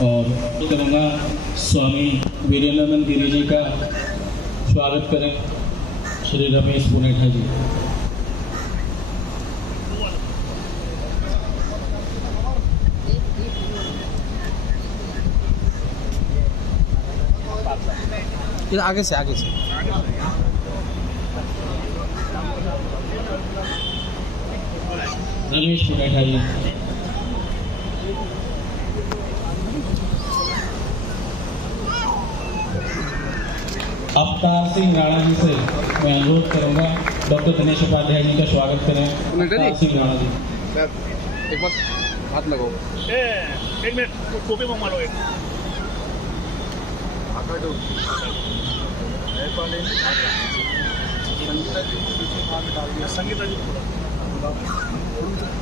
और करूँगा स्वामी वीरेंद्रानंद गिरी जी का स्वागत करें श्री रमेश पुनेठा जी। आगे से रमेश पुनेठा जी। अवतार सिंह राणा जी से मैं अनुरोध करूंगा डॉक्टर दिनेश उपाध्याय जी का स्वागत करें। अवतार सिंह राणा जी एक बार हाथ लगाओ। एक मिनट टोपी मंगवा लो। संगीता जी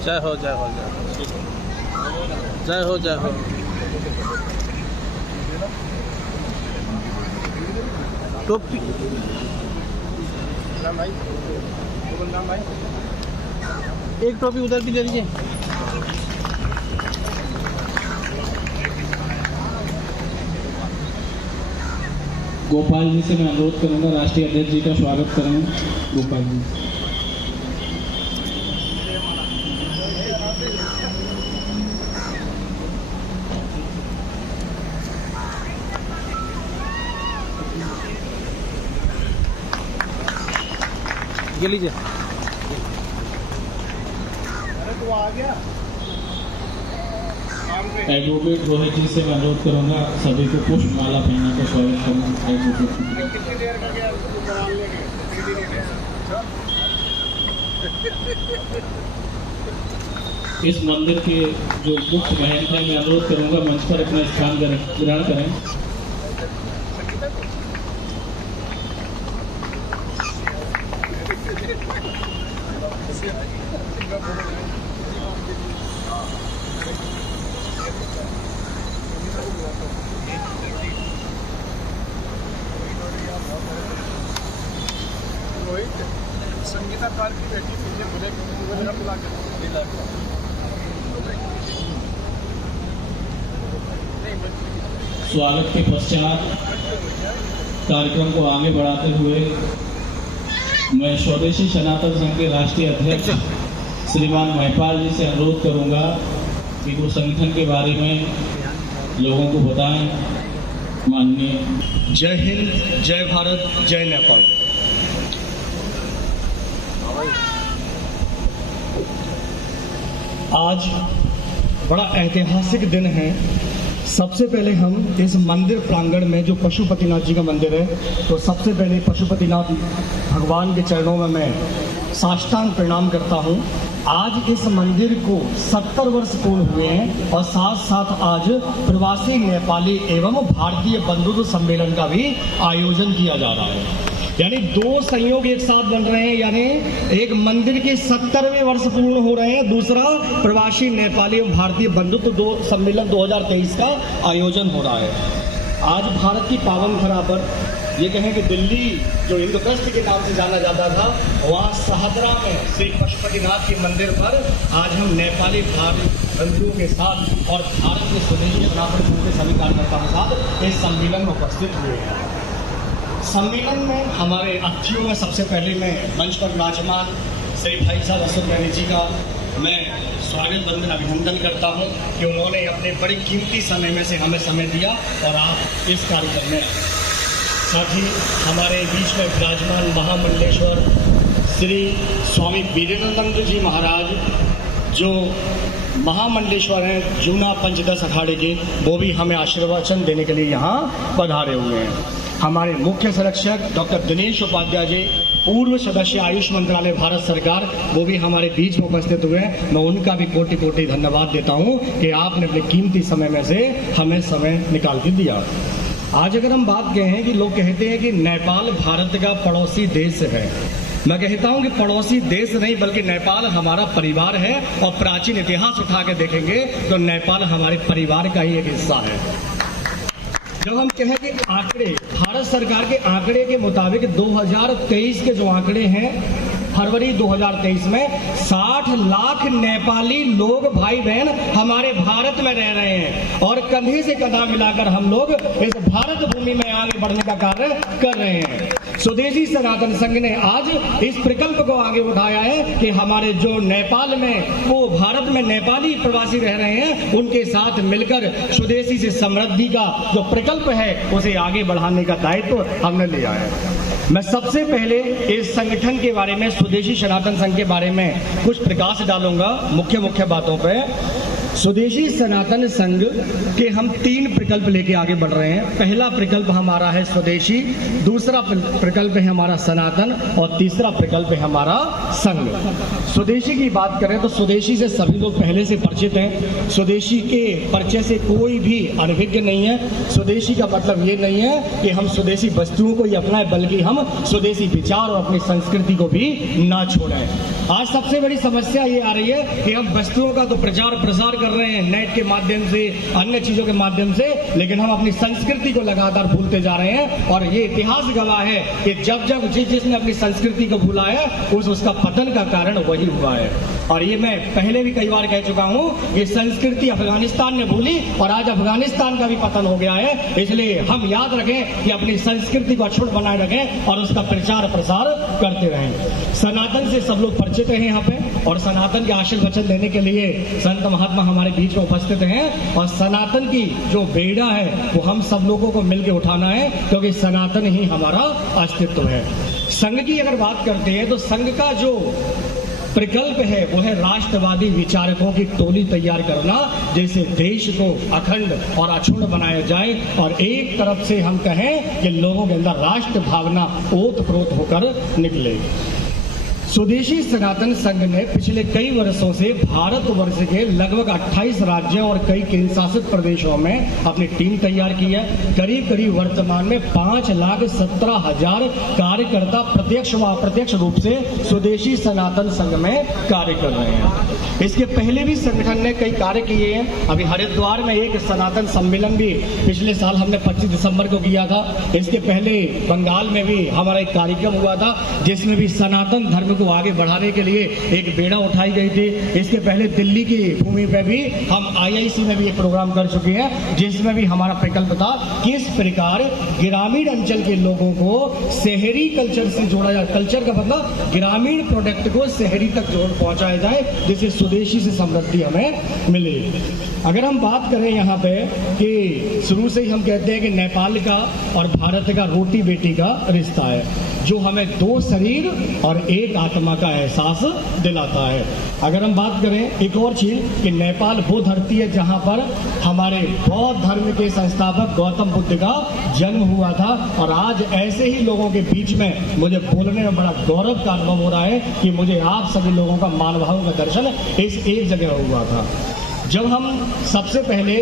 जय हो जय हो जय हो जय हो। टोपी एक टोपी उधर भी दे दीजिए। गोपाल जी से मैं अनुरोध करूंगा राष्ट्रीय अध्यक्ष जी का स्वागत करें। गोपाल जी। ये लीजिए। तो आ गया। एडवोकेट रोहित जी से मैं अनुरोध करूंगा सभी को पुष्प माला पहना कर स्वागत करना। एडवोकेट कितनी देर का गया उसको बना लेंगे। इस मंदिर के जो मुख्य महंत हैं मैं अनुरोध करूंगा मंच पर अपना स्थान ग्रहण करें। संगीताकार की बेटी स्वागत के पश्चात कार्यक्रम को आगे बढ़ाते हुए मैं स्वदेशी सनातन संघ के राष्ट्रीय अध्यक्ष श्रीमान महिपाल जी से अनुरोध करूंगा कि वो संगठन के बारे में लोगों को बताएं। माननीय। जय हिंद, जय भारत, जय नेपाल। आज बड़ा ऐतिहासिक दिन है। सबसे पहले हम इस मंदिर प्रांगण में जो पशुपतिनाथ जी का मंदिर है, तो सबसे पहले पशुपतिनाथ भगवान के चरणों में मैं साष्टांग प्रणाम करता हूँ। आज इस मंदिर को 70 वर्ष पूर्ण हुए हैं और साथ साथ आज प्रवासी नेपाली एवं भारतीय बंधुत्व सम्मेलन का भी आयोजन किया जा रहा है। यानी दो संयोग एक साथ बन रहे हैं। यानी एक मंदिर के 70वें वर्ष पूर्ण हो रहे हैं, दूसरा प्रवासी नेपाली एवं भारतीय बंधुत्व सम्मेलन 2023 का आयोजन हो रहा है। आज भारत की पावन धरा पर ये कहें कि दिल्ली जो इंद्रप्रस्थ के नाम से जाना जाता था, वहाँ शाहदरा में श्री पशुपतिनाथ के मंदिर पर आज हम नेपाली भाई बंधुओं के साथ और भारत के स्वदेशी सनातन संघ के सभी कार्यकर्ताओं के साथ इस सम्मेलन में उपस्थित हुए हैं। सम्मेलन में हमारे अतिथियों में सबसे पहले मैं मंच पर विराजमान श्री भाई साहब अशोक बैनर्जी जी का मैं स्वागत बंदन अभिनंदन करता हूं कि उन्होंने अपने बड़े कीमती समय में से हमें समय दिया और आप इस कार्यक्रम में। साथ ही हमारे बीच में विराजमान महामंडलेश्वर श्री स्वामी वीरेंद्रानंद जी महाराज जो महामंडलेश्वर हैं जूना पंचदश अखाड़े के, वो भी हमें आशीर्वचन देने के लिए यहाँ पधारे हुए हैं। हमारे मुख्य संरक्षक डॉक्टर दिनेश उपाध्याय जी, पूर्व सदस्य आयुष मंत्रालय भारत सरकार, वो भी हमारे बीच में उपस्थित हुए हैं। मैं उनका भी कोटि कोटि धन्यवाद देता हूँ कि आपने अपने कीमती समय में से हमें समय निकाल के दिया। आज अगर हम बात कहें कि लोग कहते हैं कि नेपाल भारत का पड़ोसी देश है, मैं कहता हूं कि पड़ोसी देश नहीं बल्कि नेपाल हमारा परिवार है। और प्राचीन इतिहास उठा के देखेंगे तो नेपाल हमारे परिवार का ही एक हिस्सा है। जब हम कहें कि आंकड़े, भारत सरकार के आंकड़े के मुताबिक 2023 के जो आंकड़े हैं, फरवरी 2023 में 60 लाख नेपाली लोग भाई बहन हमारे भारत में रह रहे हैं और कंधे से कंधा मिलाकर हम लोग इस भारत भूमि में आगे बढ़ने का कार्य कर रहे हैं। स्वदेशी सनातन संघ ने आज इस प्रकल्प को आगे उठाया है कि हमारे जो नेपाल में वो भारत में नेपाली प्रवासी रह रहे हैं उनके साथ मिलकर स्वदेशी से समृद्धि का जो प्रकल्प है उसे आगे बढ़ाने का दायित्व हमने लिया है। मैं सबसे पहले इस संगठन के बारे में, स्वदेशी सनातन संघ के बारे में कुछ प्रकाश डालूंगा मुख्य बातों पे। स्वदेशी सनातन संघ के हम 3 प्रकल्प लेके आगे बढ़ रहे हैं। पहला प्रकल्प हमारा है स्वदेशी, दूसरा प्रकल्प है हमारा सनातन और तीसरा प्रकल्प है हमारा संघ। स्वदेशी की बात करें तो स्वदेशी से सभी लोग पहले से परिचित हैं। स्वदेशी के परिचय से कोई भी अनभिज्ञ नहीं है। स्वदेशी का मतलब ये नहीं है कि हम स्वदेशी वस्तुओं को ही अपनाएं, बल्कि हम स्वदेशी विचार और अपनी संस्कृति को भी ना छोड़ें। आज सबसे बड़ी समस्या ये आ रही है कि हम वस्तुओं का तो प्रचार प्रसार कर रहे हैं नेट के माध्यम से, अन्य चीजों के माध्यम से, लेकिन हम अपनी संस्कृति को लगातार भूलते जा रहे हैं। और ये इतिहास गवाह है कि जब जिसने अपनी संस्कृति को भूला है उसका पतन का कारण वही हुआ है। और ये मैं पहले भी कई बार कह चुका हूं, ये संस्कृति अफगानिस्तान ने भूली और आज अफगानिस्तान का भी पतन हो गया है। इसलिए हम याद रखें कि अपनी संस्कृति को अक्षुण्ण बनाए रखें और उसका प्रचार प्रसार करते रहें। सनातन से सब लोग परिचित हैं यहाँ पे, और सनातन के आशीर्वचन देने के लिए संत महात्मा हमारे बीच में उपस्थित हैं। और सनातन की जो बेड़ा है वो हम सब लोगों को मिलकर उठाना है, क्योंकि सनातन ही हमारा अस्तित्व है। संघ की अगर बात करते हैं तो संघ का जो प्रकल्प है वो है राष्ट्रवादी विचारकों की टोली तैयार करना, जैसे देश को अखंड और अक्षुण्ण बनाया जाए और एक तरफ से हम कहें कि लोगों के अंदर राष्ट्र भावना ओतप्रोत होकर निकले। स्वदेशी सनातन संघ ने पिछले कई वर्षों से भारतवर्ष के लगभग 28 राज्यों और कई केंद्र शासित प्रदेशों में अपनी टीम तैयार की है। करीब वर्तमान में 5,17,000 कार्यकर्ता प्रत्यक्ष व अप्रत्यक्ष रूप से स्वदेशी सनातन संघ में कार्य कर रहे हैं। इसके पहले भी संगठन ने कई कार्य किए हैं। अभी हरिद्वार में एक सनातन सम्मेलन भी पिछले साल हमने 25 दिसंबर को किया था। इसके पहले बंगाल में भी हमारा एक कार्यक्रम हुआ था जिसमें भी सनातन धर्म को आगे बढ़ाने के लिए एक बेड़ा उठाई गई थी। इसके पहले दिल्ली की भूमि पे भी हम IIC में भी एक प्रोग्राम कर चुके हैं, जिसमें भी हमारा प्रकल्प था किस प्रकार ग्रामीण अंचल के लोगों को शहरी कल्चर से जोड़ा जाए। कल्चर का मतलब ग्रामीण प्रोडक्ट को शहरी तक पहुंचाया जाए, जिससे स्वदेशी से समृद्धि हमें मिले। अगर हम बात करें यहाँ पे कि शुरू से ही हम कहते हैं कि नेपाल का और भारत का रोटी बेटी का रिश्ता है, जो हमें 2 शरीर और 1 आत्मा का एहसास दिलाता है। अगर हम बात करें एक और चीज कि नेपाल वो धरती है जहाँ पर हमारे बौद्ध धर्म के संस्थापक गौतम बुद्ध का जन्म हुआ था। और आज ऐसे ही लोगों के बीच में मुझे बोलने में बड़ा गौरव का अनुभव हो रहा है कि मुझे आप सभी लोगों का मान भाव का दर्शन इस एक जगह हुआ था। जब हम सबसे पहले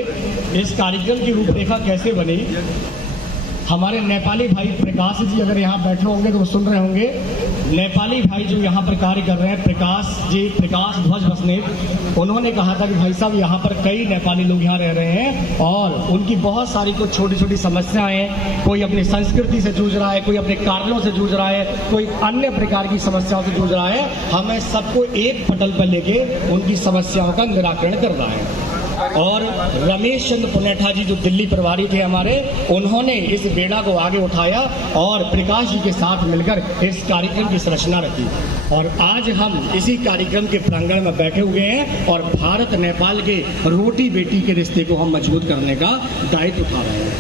इस कार्यक्रम की रूपरेखा कैसे बनी, हमारे नेपाली भाई प्रकाश जी अगर यहाँ बैठे होंगे तो वो सुन रहे होंगे। नेपाली भाई जो यहाँ पर कार्य कर रहे हैं, प्रकाश ध्वज बस्नेत, उन्होंने कहा था कि भाई साहब यहाँ पर कई नेपाली लोग यहाँ रह रहे हैं और उनकी बहुत सारी कुछ छोटी छोटी समस्याएं हैं। कोई अपनी संस्कृति से जूझ रहा है, कोई अपने कारणों से जूझ रहा है, कोई अन्य प्रकार की समस्याओं से जूझ रहा है। हमें सबको एक पटल पर लेके उनकी समस्याओं का निराकरण करना है। और रमेश चंद्र पुनेठा जी जो दिल्ली प्रभारी थे हमारे, उन्होंने इस बेड़ा को आगे उठाया और प्रकाश जी के साथ मिलकर इस कार्यक्रम की संरचना रखी। और आज हम इसी कार्यक्रम के प्रांगण में बैठे हुए हैं और भारत नेपाल के रोटी बेटी के रिश्ते को हम मजबूत करने का दायित्व उठा रहे हैं।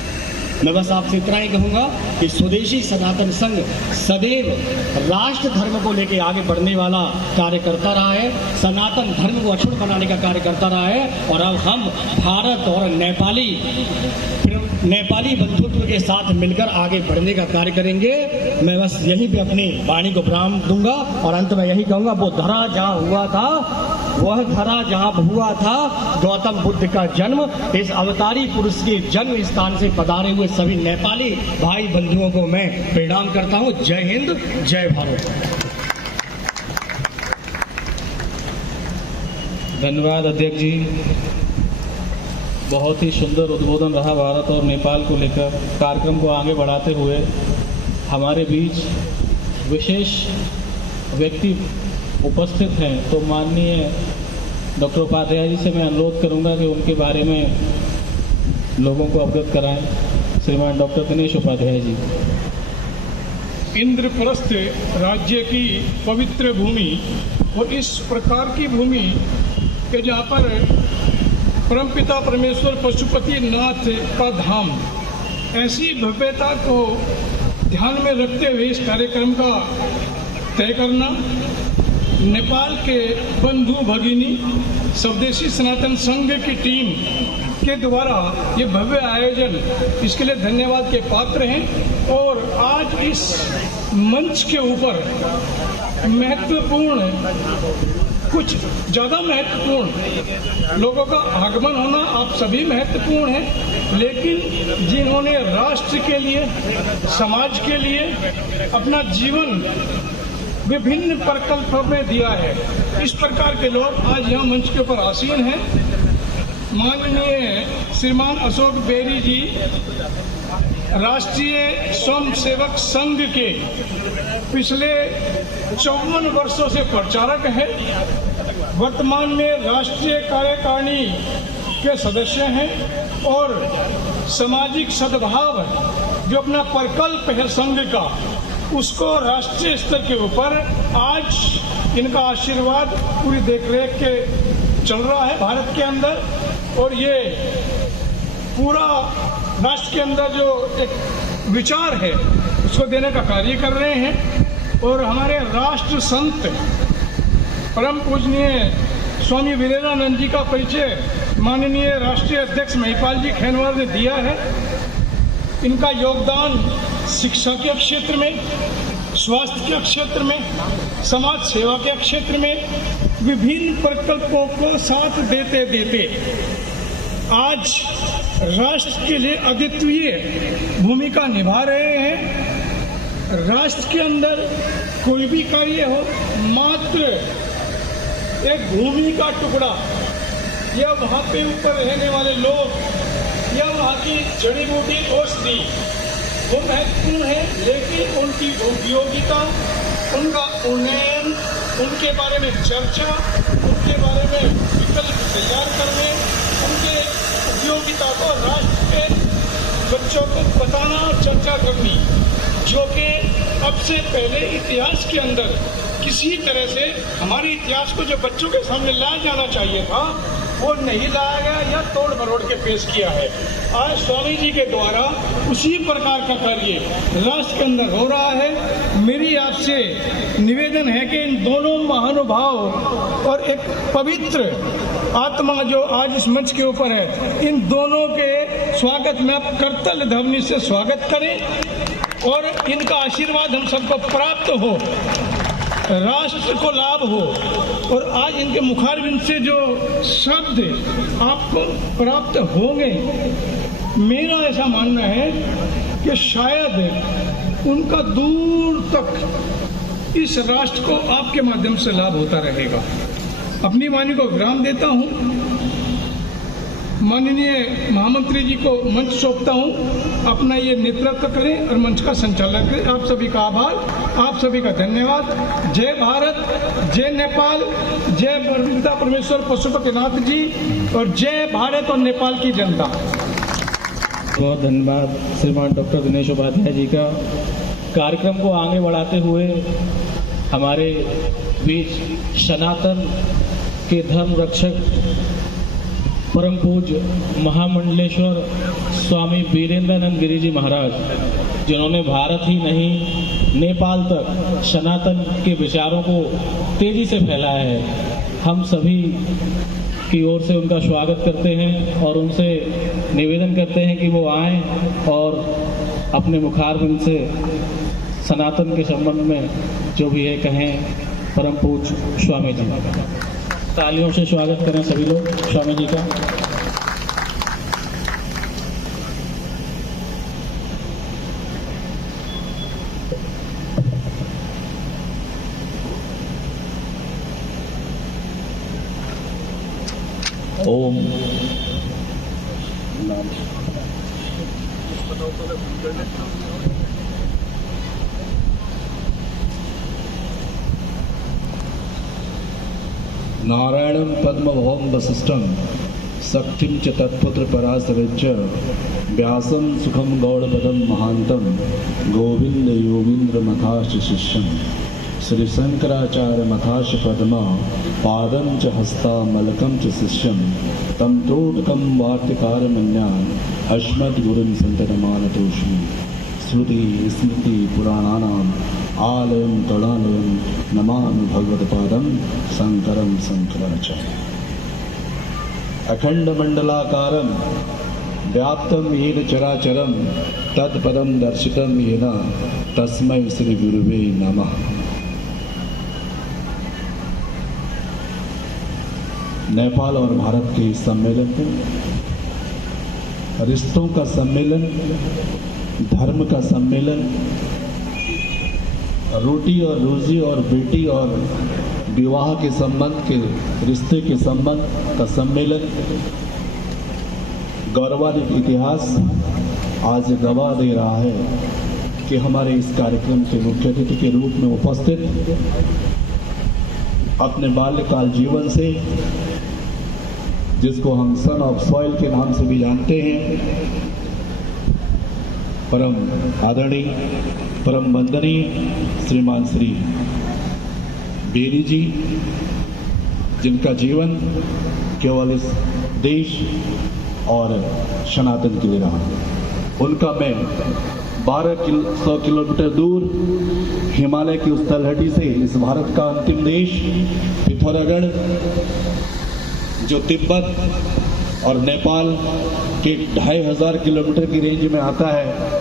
मैं बस आपसे इतना ही कहूँगा कि स्वदेशी सनातन संघ सदैव राष्ट्र धर्म को लेकर आगे बढ़ने वाला कार्य करता रहा है, सनातन धर्म को अक्षुण्ण बनाने का कार्य करता रहा है। और अब हम भारत और नेपाली बंधुत्व के साथ मिलकर आगे बढ़ने का कार्य करेंगे। मैं बस यहीं पे अपनी वाणी को विराम दूंगा और अंत में यही कहूँगा, वो धरा जहाँ हुआ था, वह धरा जहाँ हुआ था गौतम बुद्ध का जन्म, इस अवतारी पुरुष के जन्म स्थान से पधारे हुए सभी नेपाली भाई बंधुओं को मैं प्रणाम करता हूँ। जय हिंद, जय भारत। धन्यवाद अध्यक्ष जी, बहुत ही सुंदर उद्बोधन रहा। भारत और नेपाल को लेकर कार्यक्रम को आगे बढ़ाते हुए हमारे बीच विशेष व्यक्ति उपस्थित हैं, तो माननीय डॉक्टर उपाध्याय जी से मैं अनुरोध करूंगा कि उनके बारे में लोगों को अवगत कराएं। श्रीमान डॉक्टर दिनेश उपाध्याय जी। इंद्रप्रस्थ राज्य की पवित्र भूमि और इस प्रकार की भूमि कि जहाँ पर परमपिता परमेश्वर पशुपति नाथ का धाम, ऐसी भव्यता को ध्यान में रखते हुए इस कार्यक्रम का तय करना, नेपाल के बंधु भगिनी स्वदेशी सनातन संघ की टीम के द्वारा ये भव्य आयोजन, इसके लिए धन्यवाद के पात्र हैं। और आज इस मंच के ऊपर महत्वपूर्ण, कुछ ज़्यादा महत्वपूर्ण लोगों का आगमन होना आप सभी महत्वपूर्ण है, लेकिन जिन्होंने राष्ट्र के लिए, समाज के लिए अपना जीवन विभिन्न प्रकल्पों में दिया है, इस प्रकार के लोग आज यहाँ मंच के ऊपर आसीन हैं। माननीय श्रीमान अशोक बेरी जी राष्ट्रीय स्वयंसेवक संघ के पिछले 54 वर्षों से प्रचारक है, वर्तमान में राष्ट्रीय कार्यकारिणी के सदस्य हैं और सामाजिक सद्भाव जो अपना प्रकल्प है संघ का, उसको राष्ट्रीय स्तर के ऊपर आज इनका आशीर्वाद पूरी देखरेख के चल रहा है भारत के अंदर, और ये पूरा राष्ट्र के अंदर जो एक विचार है उसको देने का कार्य कर रहे हैं। और हमारे राष्ट्र संत परम पूजनीय स्वामी वीरेंद्रानंद जी का परिचय माननीय राष्ट्रीय अध्यक्ष महिपाल जी खैनवार ने दिया है। इनका योगदान शिक्षा के क्षेत्र में, स्वास्थ्य के क्षेत्र में, समाज सेवा के क्षेत्र में विभिन्न प्रकल्पों को साथ देते देते आज राष्ट्र के लिए अद्वितीय भूमिका निभा रहे हैं। राष्ट्र के अंदर कोई भी कार्य हो, मात्र एक भूमि का टुकड़ा या वहाँ पे ऊपर रहने वाले लोग या वहाँ की जड़ी बूटी औषधि वो महत्वपूर्ण है, लेकिन उनकी उपयोगिता, उनका उन्नयन, उनके बारे में चर्चा, उनके बारे में विकल्प तैयार करने, उनके उपयोगिता को राष्ट्र के बच्चों को बताना और चर्चा करनी, जो कि अब से पहले इतिहास के अंदर किसी तरह से हमारे इतिहास को जो बच्चों के सामने लाया जाना चाहिए था वो नहीं लाया गया या तोड़ मरोड़ के पेश किया है। आज स्वामी जी के द्वारा उसी प्रकार का कार्य राष्ट्र के अंदर हो रहा है। मेरी आपसे निवेदन है कि इन दोनों महानुभाव और एक पवित्र आत्मा जो आज इस मंच के ऊपर है, इन दोनों के स्वागत में आप करतल ध्वनि से स्वागत करें और इनका आशीर्वाद हम सबको प्राप्त हो, राष्ट्र को लाभ हो। और आज इनके मुखारबिंद से जो शब्द आपको प्राप्त होंगे, मेरा ऐसा मानना है कि शायद उनका दूर तक इस राष्ट्र को आपके माध्यम से लाभ होता रहेगा। अपनी वाणी को विराम देता हूँ, माननीय महामंत्री जी को मंच सौंपता हूँ, अपना ये नेतृत्व करें और मंच का संचालन करें। आप सभी का आभार, आप सभी का धन्यवाद। जय भारत, जय नेपाल, जय परमपिता परमेश्वर पशुपतिनाथ जी और जय भारत और नेपाल की जनता। बहुत धन्यवाद श्रीमान डॉक्टर दिनेश उपाध्याय जी का। कार्यक्रम को आगे बढ़ाते हुए हमारे बीच सनातन के धर्म रक्षक परम पूज्य महामंडलेश्वर स्वामी वीरेंद्रानंद गिरी जी महाराज, जिन्होंने भारत ही नहीं नेपाल तक सनातन के विचारों को तेजी से फैलाया है, हम सभी की ओर से उनका स्वागत करते हैं और उनसे निवेदन करते हैं कि वो आएं और अपने मुखारबिंद से सनातन के संबंध में जो भी है कहें। परम पूज्य स्वामी जी, तालियों से स्वागत करें सभी लोग स्वामी जी का। ओम नारायणं पद्मभवं वसिष्ठं शक्तिं च तत्पुत्र पराशरञ्च व्यासं सुखं गौड़पदं महान्तं गोविंद योगीन्द्र मथाश शिष्यं श्री शंकराचार्य मथाश पद्मा पादं च हस्तामलकं च शिष्यं तं तोटकं वार्तिकारमन्यान् अस्मद्गुरुं सन्ततमानतोऽस्मि श्रुति स्मृति पुराणानाम् आलयं कलालयं नमामि भगवत्पादं शंकरं शंकराचार्यम्। अखंडमंडलाकारं व्याप्तं येन चराचरं तत्पदं दर्शितं येन तस्मै श्री गुरुवे नमः। नेपाल और भारत के इस सम्मेलन में रिश्तों का सम्मेलन, धर्म का सम्मेलन, रोटी और रोजी और बेटी और विवाह के संबंध के रिश्ते के संबंध का सम्मेलन, गौरवान्वित इतिहास आज गवाह दे रहा है कि हमारे इस कार्यक्रम के मुख्य अतिथि के रूप में उपस्थित अपने बाल्यकाल जीवन से, जिसको हम सन ऑफ सॉइल के नाम से भी जानते हैं, परम आदरणीय परम वंदनीय श्रीमान श्री बेरी जी, जिनका जीवन केवल इस देश और सनातन के लिए रहा। उनका मैं 1200 किलोमीटर दूर हिमालय की उस तलहटी से इस भारत का अंतिम देश पिथौरागढ़, जो तिब्बत और नेपाल के 2500 किलोमीटर की रेंज में आता है,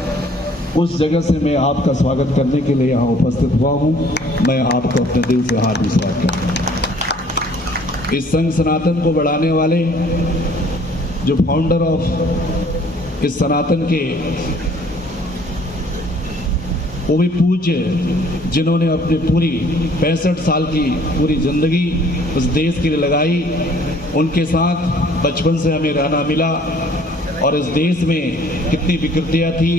उस जगह से मैं आपका स्वागत करने के लिए यहाँ उपस्थित हुआ हूँ। मैं आपको अपने दिल से हार्दिक स्वागत करता हूँ। इस संघ सनातन को बढ़ाने वाले जो फाउंडर ऑफ इस सनातन के, वो भी पूज्य, जिन्होंने अपनी पूरी 65 साल की पूरी जिंदगी उस देश के लिए लगाई, उनके साथ बचपन से हमें रहना मिला और इस देश में कितनी विकृतियां थी।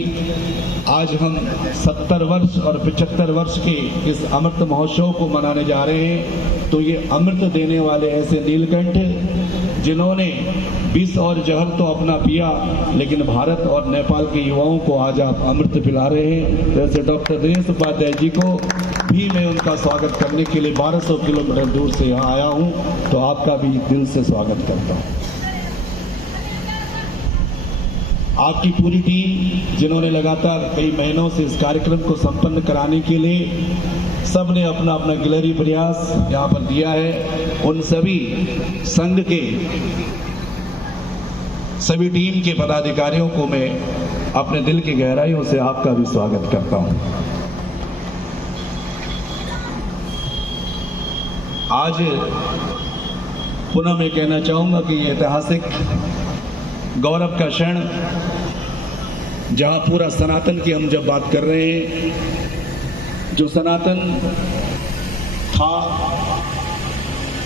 आज हम 70 वर्ष और 75 वर्ष के इस अमृत महोत्सव को मनाने जा रहे हैं। तो ये अमृत देने वाले ऐसे नीलकंठ, जिन्होंने विष और जहर तो अपना पिया, लेकिन भारत और नेपाल के युवाओं को आज आप अमृत पिला रहे हैं। जैसे डॉक्टर दिनेश उपाध्याय जी को भी मैं उनका स्वागत करने के लिए 1200 किलोमीटर दूर से यहाँ आया हूँ, तो आपका भी दिल से स्वागत करता हूँ। आपकी पूरी टीम, जिन्होंने लगातार कई महीनों से इस कार्यक्रम को संपन्न कराने के लिए सबने अपना अपना गिलहरी प्रयास यहाँ पर दिया है, उन सभी संघ के सभी टीम के पदाधिकारियों को मैं अपने दिल की गहराइयों से आपका भी स्वागत करता हूँ। आज पुनः मैं कहना चाहूँगा कि ये ऐतिहासिक गौरव का क्षण, जहाँ पूरा सनातन की हम जब बात कर रहे हैं, जो सनातन था,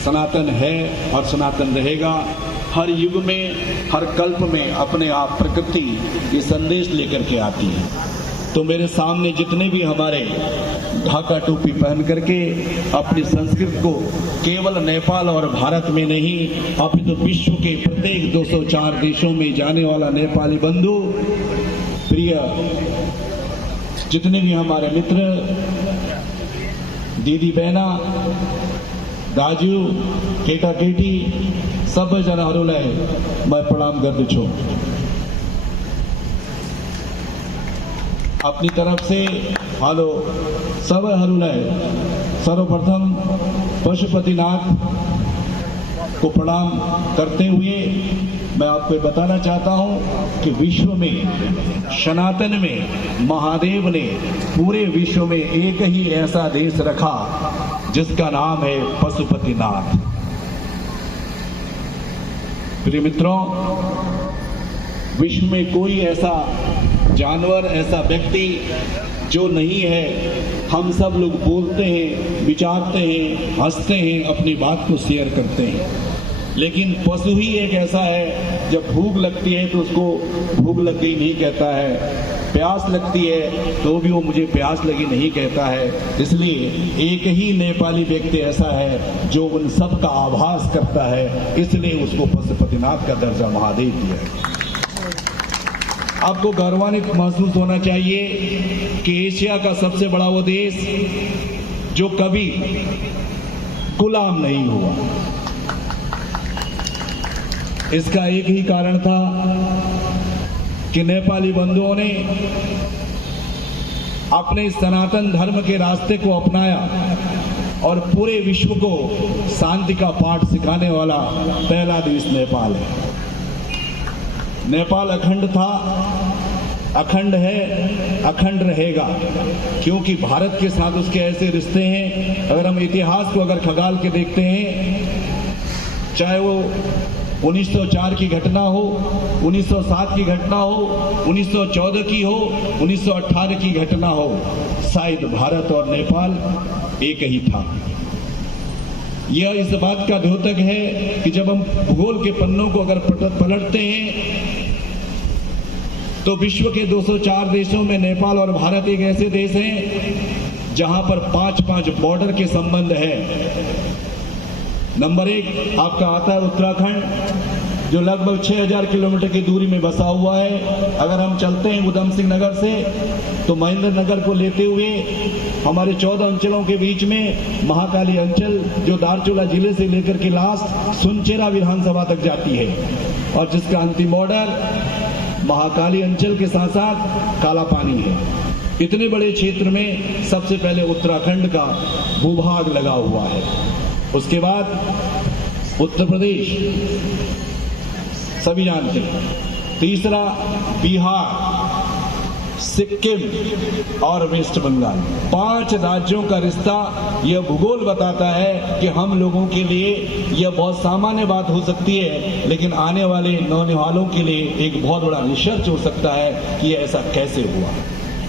सनातन है और सनातन रहेगा, हर युग में, हर कल्प में अपने आप प्रकृति ये संदेश लेकर के आती है। तो मेरे सामने जितने भी हमारे ढाका टोपी पहन करके अपनी संस्कृति को केवल नेपाल और भारत में नहीं, अपितु विश्व के प्रत्येक 204 देशों में जाने वाला नेपाली बंधु, प्रिय जितने भी हमारे मित्र, दीदी बहना, दाजु, केटा केटी, सबैजनाहरूलाई मैं प्रणाम गर्दछु। अपनी तरफ से हेलो सबैहरूलाई सर्वप्रथम पशुपतिनाथ को प्रणाम करते हुए मैं आपको बताना चाहता हूं कि विश्व में, सनातन में महादेव ने पूरे विश्व में एक ही ऐसा देश रखा जिसका नाम है पशुपतिनाथ। प्रिय मित्रों, विश्व में कोई ऐसा जानवर, ऐसा व्यक्ति जो नहीं है। हम सब लोग बोलते हैं, विचारते हैं, हंसते हैं, अपनी बात को शेयर करते हैं, लेकिन पशु ही एक ऐसा है, जब भूख लगती है तो उसको भूख लग गई नहीं कहता है, प्यास लगती है तो भी वो मुझे प्यास लगी नहीं कहता है। इसलिए एक ही नेपाली व्यक्ति ऐसा है जो उन सब का आभास करता है, इसलिए उसको पशुपतिनाथ का दर्जा महादेव दिया है। आपको गौरवान्वित महसूस होना चाहिए कि एशिया का सबसे बड़ा वो देश जो कभी गुलाम नहीं हुआ, इसका एक ही कारण था कि नेपाली बंधुओं ने अपने सनातन धर्म के रास्ते को अपनाया और पूरे विश्व को शांति का पाठ सिखाने वाला पहला देश नेपाल है। नेपाल अखंड था, अखंड है, अखंड रहेगा, क्योंकि भारत के साथ उसके ऐसे रिश्ते हैं। अगर हम इतिहास को अगर खगाल के देखते हैं, चाहे वो 1904 की घटना हो, 1907 की घटना हो, 1914 की हो, 1918 की घटना हो, शायद भारत और नेपाल एक ही था। यह इस बात का द्योतक है कि जब हम भूगोल के पन्नों को अगर पलटते हैं तो विश्व के 204 देशों में नेपाल और भारत एक ऐसे देश हैं जहां पर 5-5 बॉर्डर के संबंध है। नंबर 1 आपका आता है उत्तराखंड, जो लगभग 6000 किलोमीटर की दूरी में बसा हुआ है। अगर हम चलते हैं उधम सिंह नगर से तो महेंद्र नगर को लेते हुए हमारे 14 अंचलों के बीच में महाकाली अंचल, जो दारचूला जिले से लेकर के लास्ट सुनचेरा विधानसभा तक जाती है, और जिसका अंतिम बॉर्डर महाकाली अंचल के साथ साथ काला पानी है। इतने बड़े क्षेत्र में सबसे पहले उत्तराखंड का भूभाग लगा हुआ है। उसके बाद उत्तर प्रदेश सभी जानते हैं, तीसरा बिहार, सिक्किम और वेस्ट बंगाल। 5 राज्यों का रिश्ता यह भूगोल बताता है कि हम लोगों के लिए यह बहुत सामान्य बात हो सकती है, लेकिन आने वाले नौनिहालों के लिए एक बहुत बड़ा रिसर्च हो सकता है कि ऐसा कैसे हुआ।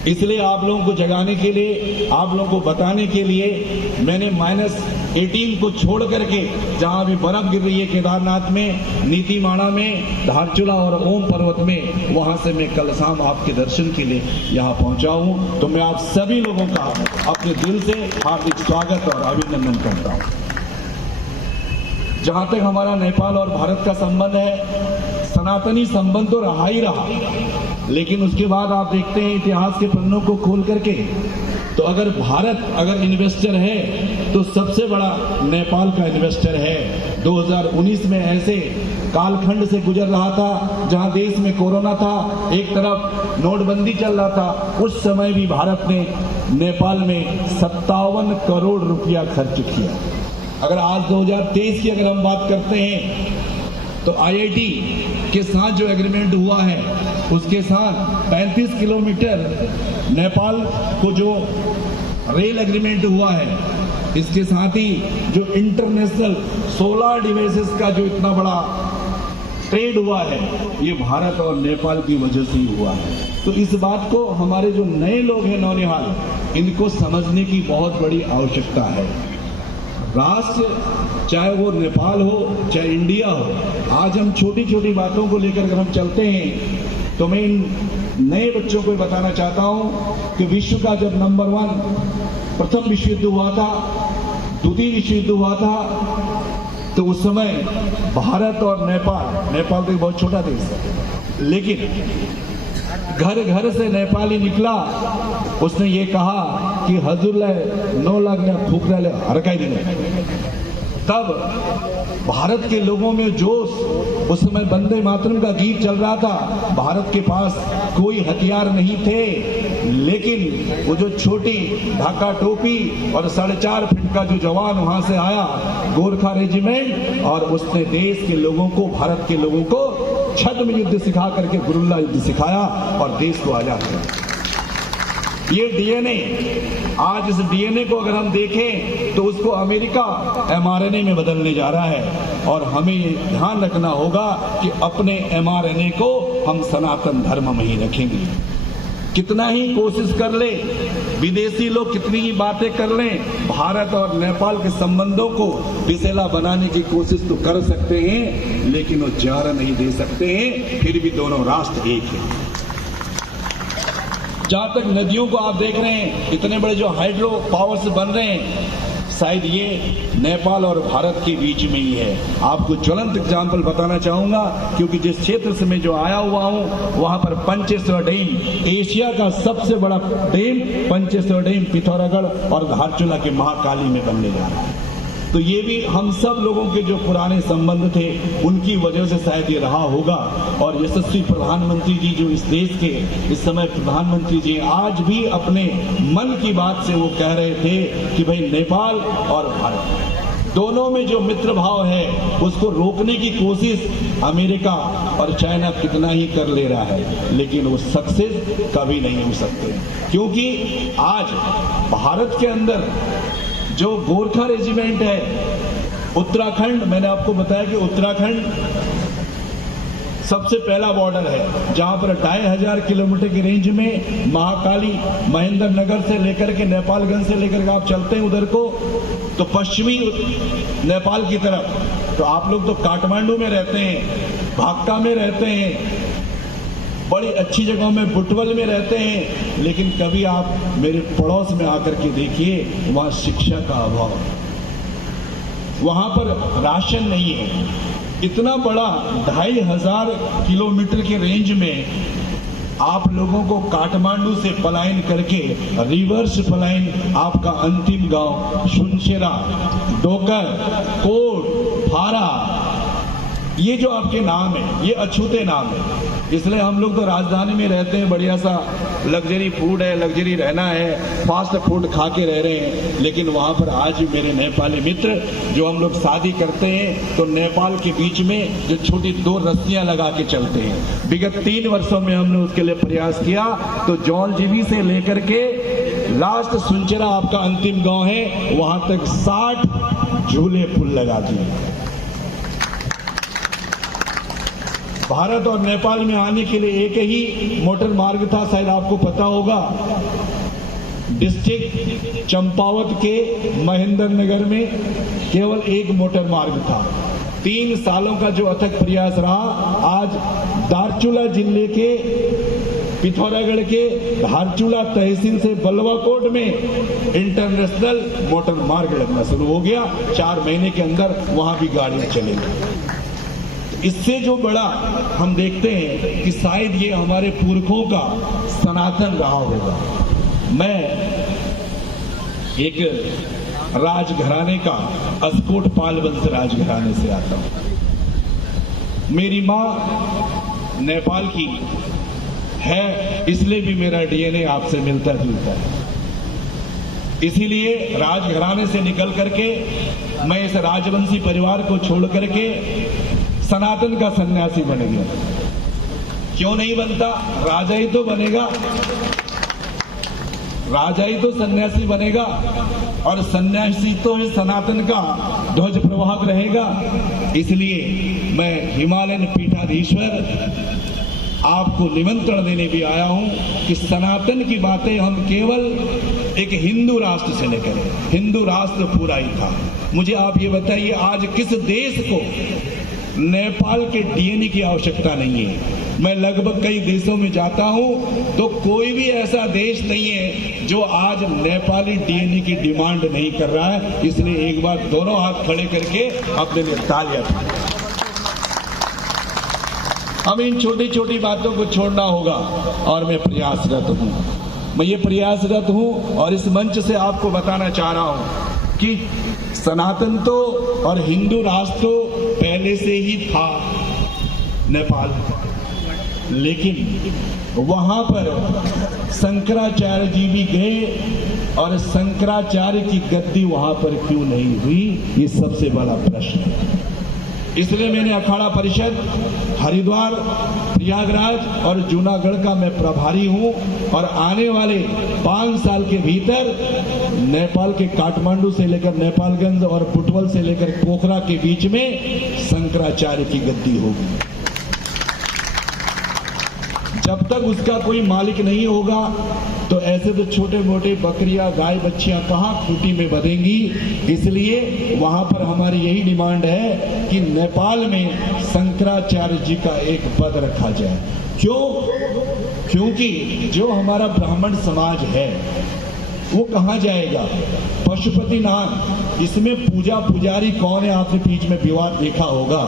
इसलिए आप लोगों को जगाने के लिए, आप लोगों को बताने के लिए मैंने -18 को छोड़ करके जहां भी बर्फ गिर रही है केदारनाथ में, नीतीमाणा में, धारचूला और ओम पर्वत में, वहां से मैं कल शाम आपके दर्शन के लिए यहां पहुंचा हूं। तो मैं आप सभी लोगों का अपने दिल से हार्दिक स्वागत और अभिनंदन करता हूं। जहां तक हमारा नेपाल और भारत का संबंध है, सनातनी संबंध तो रहा ही रहा, लेकिन उसके बाद आप देखते हैं इतिहास के पन्नों को खोल करके, तो अगर भारत अगर इन्वेस्टर है तो सबसे बड़ा नेपाल का इन्वेस्टर है। 2019 में ऐसे कालखंड से गुजर रहा था जहां देश में कोरोना था, एक तरफ नोटबंदी चल रहा था, उस समय भी भारत ने नेपाल में 57 करोड़ रुपया खर्च किया। अगर आज 2023 की अगर हम बात करते हैं तो IIT के साथ जो एग्रीमेंट हुआ है, उसके साथ 35 किलोमीटर नेपाल को जो रेल एग्रीमेंट हुआ है, इसके साथ ही जो इंटरनेशनल सोलर डिवाइसेस का जो इतना बड़ा ट्रेड हुआ है, ये भारत और नेपाल की वजह से ही हुआ है। तो इस बात को हमारे जो नए लोग हैं नौनिहाल, इनको समझने की बहुत बड़ी आवश्यकता है। राष्ट्र चाहे वो नेपाल हो चाहे इंडिया हो, आज हम छोटी छोटी बातों को लेकर अगर हम चलते हैं तो मैं इन नए बच्चों को बताना चाहता हूं कि विश्व का जब नंबर 1 प्रथम विश्व युद्ध हुआ था, द्वितीय विश्व युद्ध हुआ था, तो उस समय भारत और नेपाल तो एक बहुत छोटा देश है, लेकिन घर घर से नेपाली निकला, उसने ये कहा कि हजूर 9 लाख फूक रहे हरकाई देने। तब भारत के लोगों में जोश, उस समय वंदे मातरम का गीत चल रहा था। भारत के पास कोई हथियार नहीं थे, लेकिन वो जो छोटी ढाका टोपी और 4.5 फीट का जो जवान वहां से आया, गोरखा रेजिमेंट, और उसने देश के लोगों को, भारत के लोगों को छद्म युद्ध सिखा करके गुरुल्ला युद्ध सिखाया और देश को आजाद किया। ये डीएनए, आज इस डीएनए को अगर हम देखें तो उसको अमेरिका mRNA में बदलने जा रहा है, और हमें ये ध्यान रखना होगा कि अपने mRNA को हम सनातन धर्म में ही रखेंगे। कितना ही कोशिश कर ले, विदेशी लोग कितनी ही बातें कर लें, भारत और नेपाल के संबंधों को विसेला बनाने की कोशिश तो कर सकते हैं, लेकिन वो जान नहीं दे सकते हैं। फिर भी दोनों राष्ट्र एक हैं। जहां तक नदियों को आप देख रहे हैं, इतने बड़े जो हाइड्रो पावर्स बन रहे हैं, शायद ये नेपाल और भारत के बीच में ही है। आपको ज्वलंत एग्जाम्पल बताना चाहूंगा, क्योंकि जिस क्षेत्र से मैं जो आया हुआ हूं वहां पर पंचेश्वर डैम, एशिया का सबसे बड़ा डैम पंचेश्वर डैम पिथौरागढ़ और धारचूला के महाकाली में बनने जा रहा है। तो ये भी हम सब लोगों के जो पुराने संबंध थे उनकी वजह से शायद ये रहा होगा। और यशस्वी प्रधानमंत्री जी जो इस देश के इस समय प्रधानमंत्री जी आज भी अपने मन की बात से वो कह रहे थे कि भाई नेपाल और भारत दोनों में जो मित्र भाव है उसको रोकने की कोशिश अमेरिका और चाइना कितना ही कर ले रहा है, लेकिन वो सक्सेस कभी नहीं हो सकते। क्योंकि आज भारत के अंदर जो गोरखा रेजिमेंट है, उत्तराखंड, मैंने आपको बताया कि उत्तराखंड सबसे पहला बॉर्डर है जहां पर 2500 किलोमीटर की रेंज में महाकाली, महेंद्र नगर से लेकर के नेपालगंज से लेकर के आप चलते हैं उधर को तो पश्चिमी नेपाल की तरफ, तो आप लोग तो काठमांडू में रहते हैं, भाक्का में रहते हैं, बड़ी अच्छी जगहों में बुटवल में रहते हैं, लेकिन कभी आप मेरे पड़ोस में आकर के देखिए, वहां शिक्षा का अभाव, वहां पर राशन नहीं है। इतना बड़ा 2500 किलोमीटर की रेंज में आप लोगों को काठमांडू से पलायन करके रिवर्स पलायन आपका अंतिम गांव सुनसेरा, डोकर, कोट, फारा, ये जो आपके नाम है ये अछूते नाम है। इसलिए हम लोग तो राजधानी में रहते हैं, बढ़िया सा लग्जरी फूड है, लग्जरी रहना है, फास्ट फूड खा के रह रहे हैं, लेकिन वहां पर आज भी मेरे नेपाली मित्र जो हम लोग शादी करते हैं तो नेपाल के बीच में जो छोटी 2 रस्सियां लगा के चलते हैं। विगत 3 वर्षों में हमने उसके लिए प्रयास किया, तो जौलजीबी से लेकर के लास्ट सुनचेरा आपका अंतिम गांव है, वहां तक 60 झूले पुल लगा दिए। भारत और नेपाल में आने के लिए एक ही मोटर मार्ग था, शायद आपको पता होगा, डिस्ट्रिक्ट चंपावत के महेंद्र नगर में केवल एक मोटर मार्ग था। 3 सालों का जो अथक प्रयास रहा, आज धारचूला जिले के पिथौरागढ़ के धारचूला तहसील से बलवाकोट में इंटरनेशनल मोटर मार्ग लगना शुरू हो गया। 4 महीने के अंदर वहां भी गाड़ियां चलेंगी। इससे जो बड़ा हम देखते हैं कि शायद ये हमारे पुरखों का सनातन रहा होगा। मैं एक राजघराने का, अस्कोट पाल वंश राजघराने से आता हूं। मेरी मां नेपाल की है, इसलिए भी मेरा डीएनए आपसे मिलता जुलता है। इसीलिए राजघराने से निकल करके मैं इस राजवंशी परिवार को छोड़ करके सनातन का सन्यासी बन गया। क्यों नहीं बनता? राजा ही तो बनेगा, राजा ही तो सन्यासी बनेगा, और सन्यासी तो है सनातन का ध्वज प्रवाहक रहेगा। इसलिए मैं हिमालयन पीठाधीश्वर आपको निमंत्रण देने भी आया हूं कि सनातन की बातें हम केवल एक हिंदू राष्ट्र से न करें। हिंदू राष्ट्र पूरा ही था। मुझे आप ये बताइए, आज किस देश को नेपाल के डीएनए की आवश्यकता नहीं है? मैं लगभग कई देशों में जाता हूं तो कोई भी ऐसा देश नहीं है जो आज नेपाली डीएनए की डिमांड नहीं कर रहा है। इसलिए एक बार दोनों हाथ खड़े करके अपने लिए तालियां बजाएं। हमें इन छोटी छोटी बातों को छोड़ना होगा, और मैं प्रयासरत हूं। मैं ये प्रयासरत हूं और इस मंच से आपको बताना चाह रहा हूं कि सनातन तो और हिंदू राष्ट्र तो पहले से ही था नेपाल, लेकिन वहां पर शंकराचार्य जी भी गए, और शंकराचार्य की गद्दी वहां पर क्यों नहीं हुई, ये सबसे बड़ा प्रश्न है। इसलिए मैंने अखाड़ा परिषद हरिद्वार, प्रयागराज और जूनागढ़ का मैं प्रभारी हूं, और आने वाले 5 साल के भीतर नेपाल के काठमांडू से लेकर नेपालगंज और बुटवल से लेकर पोखरा के बीच में शंकराचार्य की गद्दी होगी। जब तक उसका कोई मालिक नहीं होगा तो ऐसे तो छोटे मोटे बकरियां गाय बच्चियां कहाँ खूंटी में बंधेंगी। इसलिए वहां पर हमारी यही डिमांड है कि नेपाल में शंकराचार्य जी का एक पद रखा जाए। क्यों? क्योंकि जो हमारा ब्राह्मण समाज है वो कहाँ जाएगा? पशुपतिनाथ, इसमें पूजा पुजारी कौन है? आपने बीच में विवाद देखा होगा।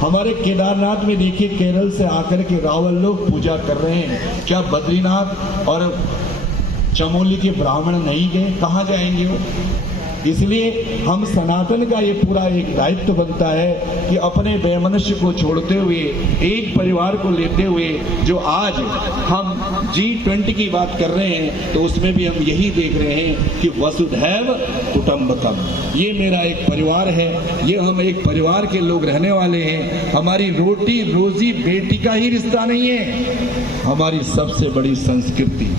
हमारे केदारनाथ में देखिए, केरल से आकर के रावल लोग पूजा कर रहे हैं। क्या बद्रीनाथ और चमोली के ब्राह्मण नहीं गए? कहाँ जाएंगे वो? इसलिए हम सनातन का ये पूरा एक दायित्व बनता है कि अपने वैमनस्य को छोड़ते हुए एक परिवार को लेते हुए जो आज हम G20 की बात कर रहे हैं तो उसमें भी हम यही देख रहे हैं कि वसुधैव कुटुंबकम, ये मेरा एक परिवार है, ये हम एक परिवार के लोग रहने वाले हैं। हमारी रोटी रोजी बेटी का ही रिश्ता नहीं है, हमारी सबसे बड़ी संस्कृति।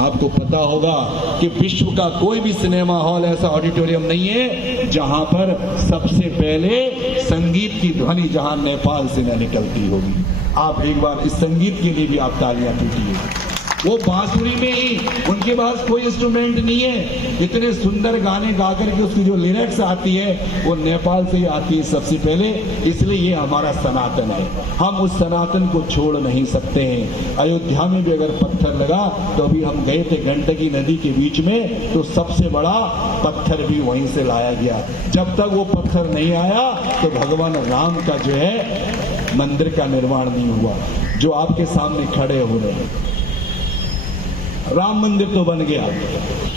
आपको पता होगा कि विश्व का कोई भी सिनेमा हॉल ऐसा ऑडिटोरियम नहीं है जहां पर सबसे पहले संगीत की ध्वनि जहां नेपाल से न निकलती होगी। आप एक बार इस संगीत के लिए भी आप तालियां पीटिए। वो बांसुरी में ही, उनके पास कोई इंस्ट्रूमेंट नहीं है, इतने सुंदर गाने गा करके उसकी जो लिरिक्स आती है वो नेपाल से ही आती है सबसे पहले। इसलिए ये हमारा सनातन है, हम उस सनातन को छोड़ नहीं सकते हैं। अयोध्या में भी अगर पत्थर लगा तो अभी हम गए थे गंडकी नदी के बीच में, तो सबसे बड़ा पत्थर भी वहीं से लाया गया। जब तक वो पत्थर नहीं आया तो भगवान राम का जो है मंदिर का निर्माण नहीं हुआ, जो आपके सामने खड़े हो रहे हैं। राम मंदिर तो बन गया।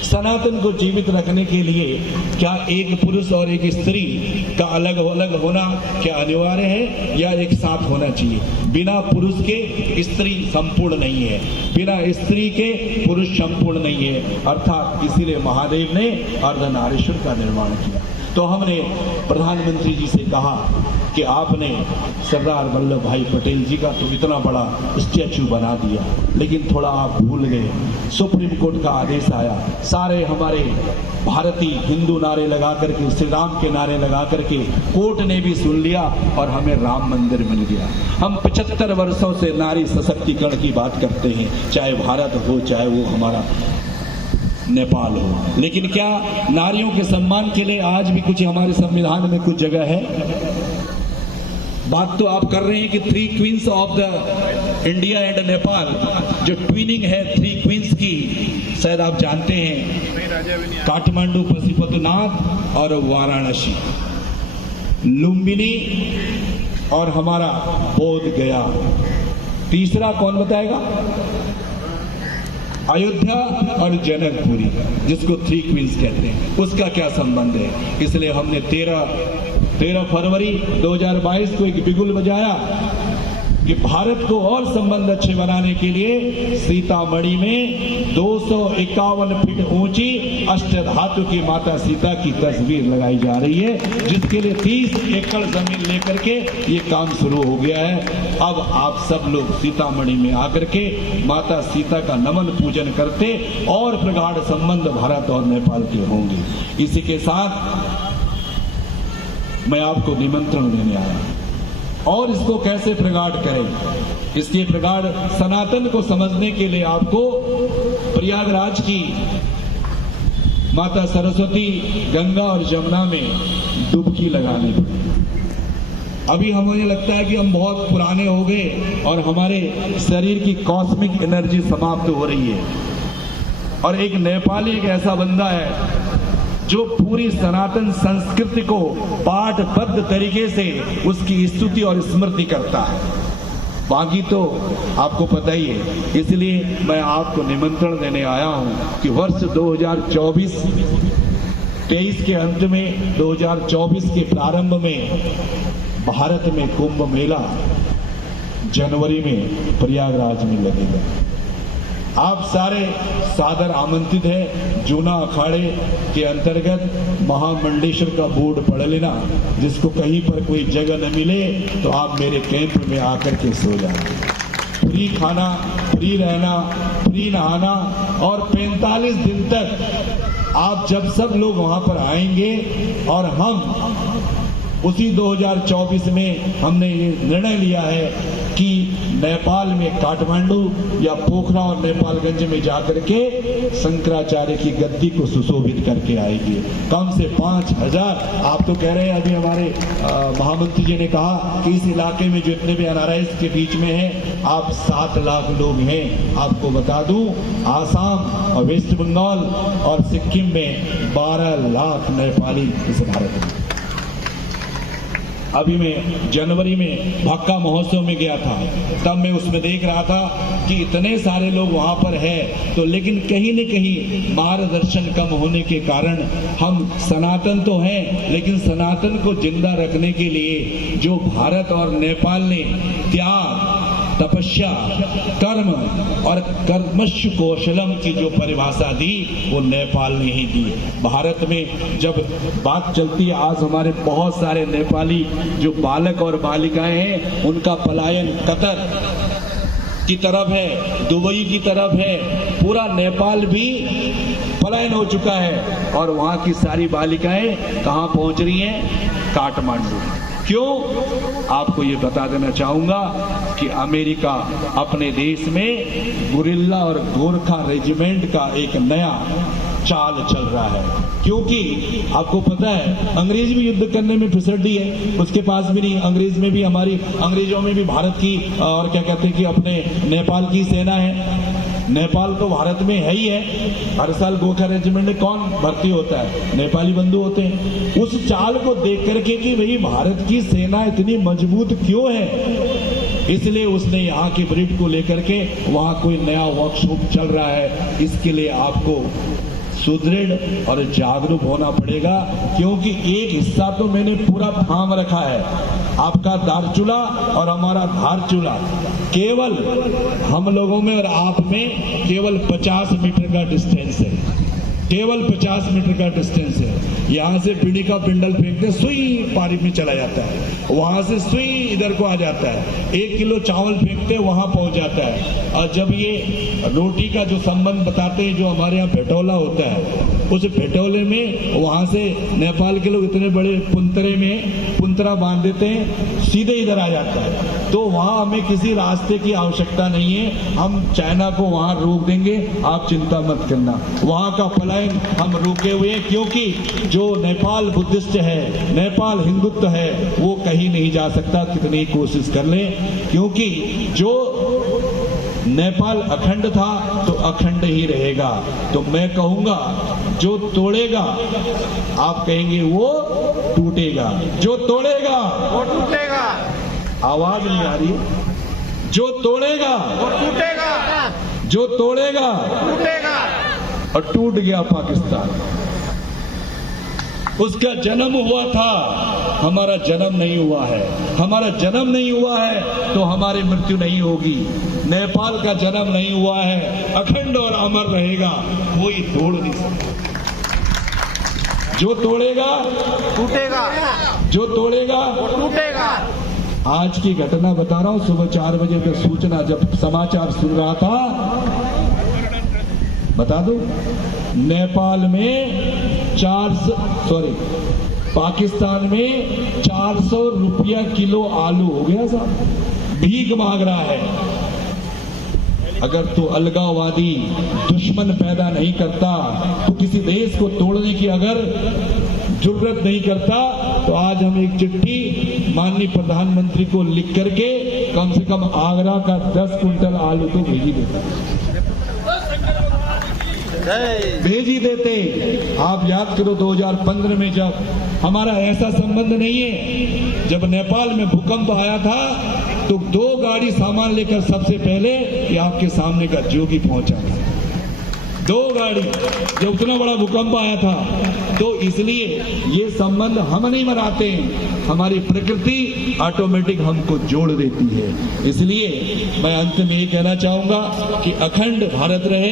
सनातन को जीवित रखने के लिए क्या एक पुरुष और एक स्त्री का अलग अलग होना क्या अनिवार्य है, या एक साथ होना चाहिए? बिना पुरुष के स्त्री संपूर्ण नहीं है, बिना स्त्री के पुरुष संपूर्ण नहीं है। अर्थात इसीलिए महादेव ने अर्धनारीश्वर का निर्माण किया। तो हमने प्रधानमंत्री जी से कहा कि आपने सरदार वल्लभ भाई पटेल जी का तो इतना बड़ा स्टैचू बना दिया, लेकिन थोड़ा आप भूल गए। सुप्रीम कोर्ट का आदेश आया, सारे हमारे भारतीय हिंदू नारे लगा करके, श्री राम के नारे लगा करके कोर्ट ने भी सुन लिया और हमें राम मंदिर मिल गया। हम 75 वर्षों से नारी सशक्तिकरण की बात करते हैं, चाहे भारत हो चाहे वो हमारा नेपाल हो, लेकिन क्या नारियों के सम्मान के लिए आज भी कुछ हमारे संविधान में कुछ जगह है? बात तो आप कर रहे हैं कि 3 queens of the India and Nepal, जो ट्विनिंग है 3 क्वींस की, शायद आप जानते हैं, काठमांडू, पशुपतिनाथ और वाराणसी, लुम्बिनी और हमारा बोध गया। तीसरा कौन बताएगा? अयोध्या और जनकपुरी, जिसको 3 क्वींस कहते हैं, उसका क्या संबंध है? इसलिए हमने 13 फरवरी 2022 को एक बिगुल बजाया कि भारत को और संबंध अच्छे बनाने के लिए सीतामढ़ी में 251 फीट ऊंची अष्टधातु की माता सीता की तस्वीर लगाई जा रही है, जिसके लिए 30 एकड़ जमीन लेकर के ये काम शुरू हो गया है। अब आप सब लोग सीतामढ़ी में आकर के माता सीता का नमन पूजन करते और प्रगाढ़ संबंध भारत और नेपाल के होंगे। इसी के साथ मैं आपको निमंत्रण देने आया, और इसको कैसे प्रगाढ़ करें, इसके प्रगाढ़ सनातन को समझने के लिए आपको प्रयागराज की माता सरस्वती गंगा और जमुना में डुबकी लगानी पड़ेगी। अभी हमें लगता है कि हम बहुत पुराने हो गए और हमारे शरीर की कॉस्मिक एनर्जी समाप्त हो रही है, और एक नेपाली एक ऐसा बंदा है जो पूरी सनातन संस्कृति को पाठबद्ध तरीके से उसकी स्तुति और स्मृति करता है। बाकी तो आपको पता ही है। इसलिए मैं आपको निमंत्रण देने आया हूं कि वर्ष 2023 के अंत में, 2024 के प्रारंभ में भारत में कुंभ मेला जनवरी में प्रयागराज में लगेगा। आप सारे सादर आमंत्रित हैं। जूना अखाड़े के अंतर्गत महामंडलेश्वर का बोर्ड पढ़ लेना, जिसको कहीं पर कोई जगह न मिले तो आप मेरे कैंप में आकर के सो जाए। फ्री खाना, फ्री रहना, फ्री नहाना, और 45 दिन तक आप जब सब लोग वहां पर आएंगे, और हम उसी 2024 में हमने ये निर्णय लिया है कि नेपाल में काठमांडू या पोखरा और नेपालगंज में जाकर के शंकराचार्य की गद्दी को सुशोभित करके आएगी। कम से 5,000। आप तो कह रहे हैं, अभी हमारे महामंत्री जी ने कहा कि इस इलाके में जो इतने भी NRIs के बीच में हैं, आप 7 लाख लोग हैं। आपको बता दूं, आसाम और वेस्ट बंगाल और सिक्किम में 12 लाख नेपाली इस भारत में। अभी मैं जनवरी में भक्का महोत्सव में गया था, तब मैं उसमें देख रहा था कि इतने सारे लोग वहां पर है, तो लेकिन कहीं न कहीं मार्गदर्शन कम होने के कारण हम सनातन तो हैं, लेकिन सनातन को जिंदा रखने के लिए जो भारत और नेपाल ने त्याग, तपस्या, कर्म और कर्मश्य कौशलम की जो परिभाषा दी, वो नेपाल ने ही दी। भारत में जब बात चलती है, आज हमारे बहुत सारे नेपाली जो बालक और बालिकाएं हैं, उनका पलायन कतर की तरफ है, दुबई की तरफ है, पूरा नेपाल भी पलायन हो चुका है। और वहां की सारी बालिकाएं कहां पहुंच रही हैं? काठमांडू। क्यों? आपको ये बता देना चाहूंगा कि अमेरिका अपने देश में गुरिल्ला और गोरखा रेजिमेंट का एक नया चाल चल रहा है, क्योंकि आपको पता है अंग्रेज भी युद्ध करने में फिसड्डी है, उसके पास भी नहीं। अंग्रेज में भी हमारी, अंग्रेजों में भी भारत की और क्या कहते हैं कि अपने नेपाल की सेना है। नेपाल तो भारत में है ही है। हर साल गोरखा रेजिमेंट में कौन भर्ती होता है? नेपाली बंधु होते हैं। उस चाल को देख करके कि भाई भारत की सेना इतनी मजबूत क्यों है, इसलिए उसने यहाँ की ब्रिड को लेकर के वहां कोई नया वर्कशॉप चल रहा है। इसके लिए आपको सुदृढ़ और जागरूक होना पड़ेगा, क्योंकि एक हिस्सा तो मैंने पूरा थाम रखा है, आपका दारचूला और हमारा धारचूला। केवल हम लोगों में और आप में केवल 50 मीटर का डिस्टेंस है, केवल 50 मीटर का डिस्टेंस है। यहाँ से बीड़ी का पिंडल फेंकते सुई पारी में चला जाता है, वहां से सुई इधर को आ जाता है। 1 किलो चावल फेंकते वहां पहुंच जाता है। और जब ये रोटी का जो संबंध बताते हैं, जो हमारे यहाँ भेटौला होता है, उस भेटौले में वहां से नेपाल के लोग इतने बड़े पुंतरे में पुंतरा बांध देते हैं, सीधे इधर आ जाता है। तो वहां हमें किसी रास्ते की आवश्यकता नहीं है, हम चाइना को वहां रोक देंगे, आप चिंता मत करना। वहां का पलायन हम रोके हुए, क्योंकि जो नेपाल बुद्धिस्ट है, नेपाल हिंदुत्व है, वो कहीं नहीं जा सकता, कितनी कोशिश कर ले। क्योंकि जो नेपाल अखंड था तो अखंड ही रहेगा। तो मैं कहूंगा, जो तोड़ेगा, आप कहेंगे वो टूटेगा, जो तोड़ेगा वो टूटेगा। आवाज नहीं आ रही। जो तोड़ेगा वो टूटेगा, जो तोड़ेगा टूटेगा। और टूट गया पाकिस्तान। उसका जन्म हुआ था, हमारा जन्म नहीं हुआ है। हमारा जन्म नहीं हुआ है तो हमारी मृत्यु नहीं होगी। नेपाल का जन्म नहीं हुआ है, अखंड और अमर रहेगा, कोई तोड़ नहीं सकता। जो तोड़ेगा टूटेगा, जो तोड़ेगा वो टूटेगा। आज की घटना बता रहा हूं, सुबह 4 बजे पे सूचना, जब समाचार सुन रहा था, बता दो, नेपाल में पाकिस्तान में 400 रुपया किलो आलू हो गया साहब, भीख मांग रहा है। अगर तो अलगाववादी दुश्मन पैदा नहीं करता, तो किसी देश को तोड़ने की अगर जुर्रत नहीं करता, तो आज हम एक चिट्ठी माननीय प्रधानमंत्री को लिख करके कम से कम आगरा का 10 कुंटल आलू तो भेज ही देते। आप याद करो 2015 में, जब हमारा ऐसा संबंध नहीं है, जब नेपाल में भूकंप आया था तो 2 गाड़ी सामान लेकर सबसे पहले ये आपके सामने का जोगी पहुंचा था। 2 गाड़ी, जब उतना बड़ा भूकंप आया था। तो इसलिए ये संबंध हम नहीं बनाते हैं, हमारी प्रकृति ऑटोमेटिक हमको जोड़ देती है। इसलिए मैं अंत में ये कहना चाहूंगा कि अखंड भारत रहे,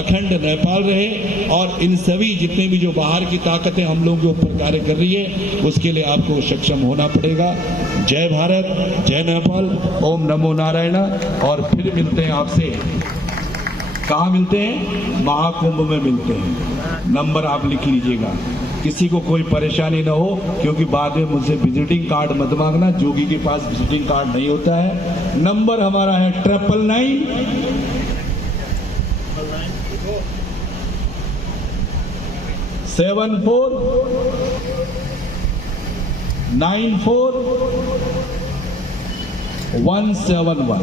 अखंड नेपाल रहे, और इन सभी जितने भी जो बाहर की ताकतें हम लोग के ऊपर कार्य कर रही है, उसके लिए आपको सक्षम होना पड़ेगा। जय भारत, जय नेपाल, ओम नमो नारायण। और फिर मिलते हैं आपसे। कहाँ मिलते हैं? महाकुंभ में मिलते हैं। नंबर आप लिख लीजिएगा। किसी को कोई परेशानी ना हो, क्योंकि बाद में मुझसे विजिटिंग कार्ड मत मांगना, जोगी के पास विजिटिंग कार्ड नहीं होता है। नंबर हमारा है 999 74 94 171।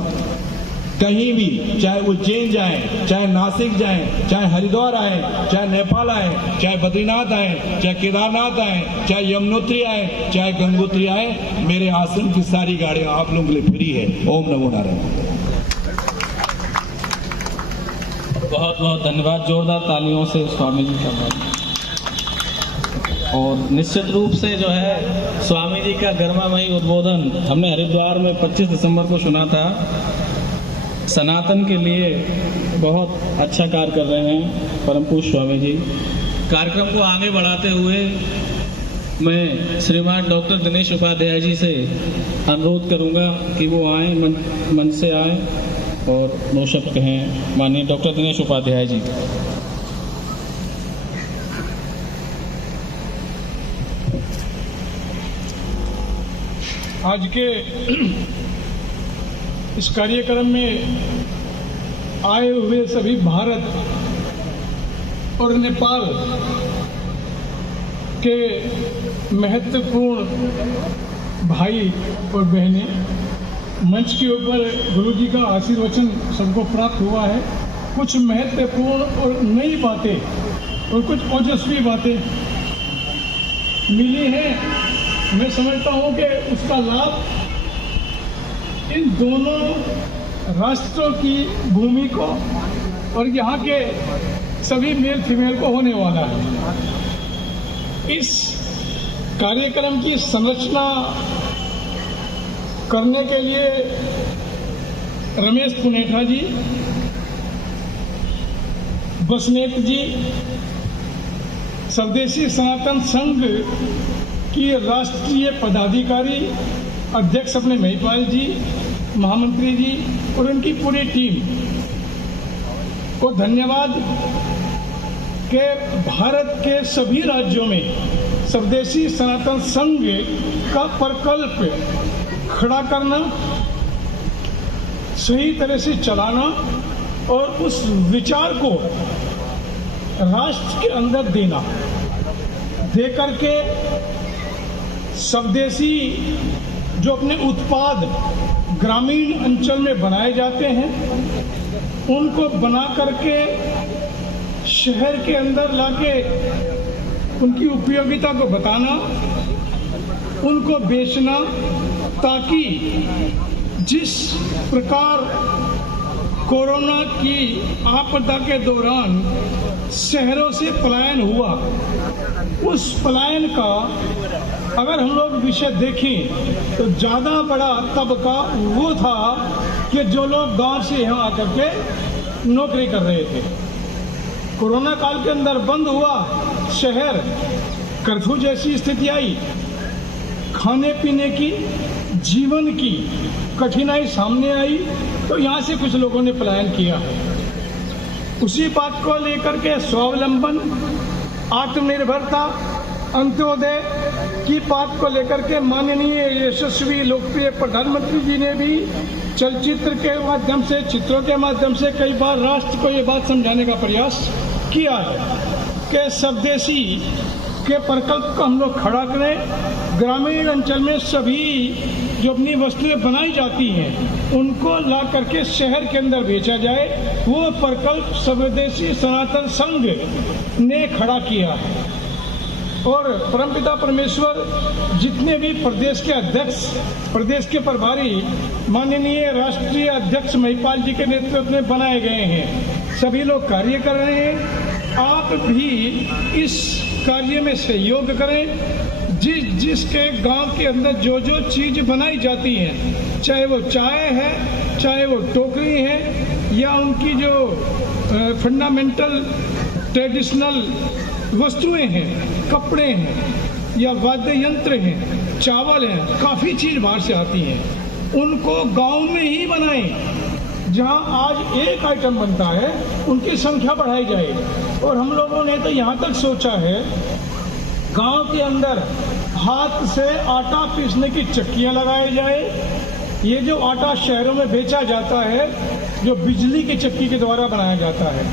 कहीं भी, चाहे उज्जैन जाएं, चाहे नासिक जाएं, चाहे हरिद्वार आए, चाहे नेपाल आए, चाहे बद्रीनाथ आए, चाहे केदारनाथ आए, चाहे यमुनोत्री आए, चाहे गंगोत्री आए, मेरे आश्रम की सारी गाड़ियां आप लोगों के लिए फ्री है। ओम नमो नारायण। बहुत बहुत धन्यवाद। जोरदार तालियों से स्वामी जी का। और निश्चित रूप से जो है स्वामी जी का गर्मामयी उद्बोधन हमने हरिद्वार में 25 दिसंबर को सुना था। सनातन के लिए बहुत अच्छा कार्य कर रहे हैं परम पूज्य स्वामी जी। कार्यक्रम को आगे बढ़ाते हुए मैं श्रीमान डॉक्टर दिनेश उपाध्याय जी से अनुरोध करूंगा कि वो आए, मंच से आए और दो शब्द कहें। माननीय डॉक्टर दिनेश उपाध्याय जी। आज के इस कार्यक्रम में आए हुए सभी भारत और नेपाल के महत्वपूर्ण भाई और बहनें, मंच के ऊपर गुरु जी का आशीर्वचन सबको प्राप्त हुआ है। कुछ महत्वपूर्ण और नई बातें और कुछ ओजस्वी बातें मिली हैं। मैं समझता हूँ कि उसका लाभ इन दोनों राष्ट्रों की भूमि को और यहाँ के सभी मेल फीमेल को होने वाला है। इस कार्यक्रम की संरचना करने के लिए रमेश पुनेठा जी, बसनेत जी, स्वदेशी सनातन संघ की राष्ट्रीय पदाधिकारी अध्यक्ष अपने महिपाल जी, महामंत्री जी और उनकी पूरी टीम को धन्यवाद कि भारत के सभी राज्यों में स्वदेशी सनातन संघ का प्रकल्प खड़ा करना, सही तरह से चलाना और उस विचार को राष्ट्र के अंदर देना, दे करके स्वदेशी जो अपने उत्पाद ग्रामीण अंचल में बनाए जाते हैं उनको बना करके शहर के अंदर लाके उनकी उपयोगिता को बताना, उनको बेचना, ताकि जिस प्रकार कोरोना की आपदा के दौरान शहरों से पलायन हुआ, उस पलायन का अगर हम लोग विषय देखें तो ज़्यादा बड़ा तबका वो था कि जो लोग गांव से यहाँ आकर के नौकरी कर रहे थे। कोरोना काल के अंदर बंद हुआ शहर, कर्फ्यू जैसी स्थिति आई, खाने पीने की, जीवन की कठिनाई सामने आई, तो यहाँ से कुछ लोगों ने पलायन किया है। उसी बात को लेकर के स्वावलंबन, आत्मनिर्भरता, अंत्योदय की बात को लेकर के माननीय यशस्वी लोकप्रिय प्रधानमंत्री जी ने भी चलचित्र के माध्यम से, चित्रों के माध्यम से कई बार राष्ट्र को ये बात समझाने का प्रयास किया है कि स्वदेशी के प्रकल्प को हम लोग खड़ा करें। ग्रामीण अंचल में सभी जो अपनी वस्तुएं बनाई जाती हैं उनको ला करके शहर के अंदर बेचा जाए, वो प्रकल्प स्वदेशी सनातन संघ ने खड़ा किया है। और परमपिता परमेश्वर जितने भी प्रदेश के अध्यक्ष, प्रदेश के प्रभारी माननीय राष्ट्रीय अध्यक्ष महिपाल जी के नेतृत्व में बनाए गए हैं, सभी लोग कार्य कर रहे हैं। आप भी इस कार्य में सहयोग करें। जिसके गांव के अंदर जो जो चीज बनाई जाती है, चाहे वो चाय है, चाहे वो टोकरी है, या उनकी जो फंडामेंटल ट्रेडिशनल वस्तुएं हैं, कपड़े हैं या वाद्य यंत्र हैं, चावल हैं, काफ़ी चीज़ बाहर से आती हैं, उनको गांव में ही बनाएं। जहां आज एक आइटम बनता है उनकी संख्या बढ़ाई जाए। और हम लोगों ने तो यहाँ तक सोचा है, गांव के अंदर हाथ से आटा पीसने की चक्कियां लगाई जाए। ये जो आटा शहरों में बेचा जाता है, जो बिजली की चक्की के द्वारा बनाया जाता है,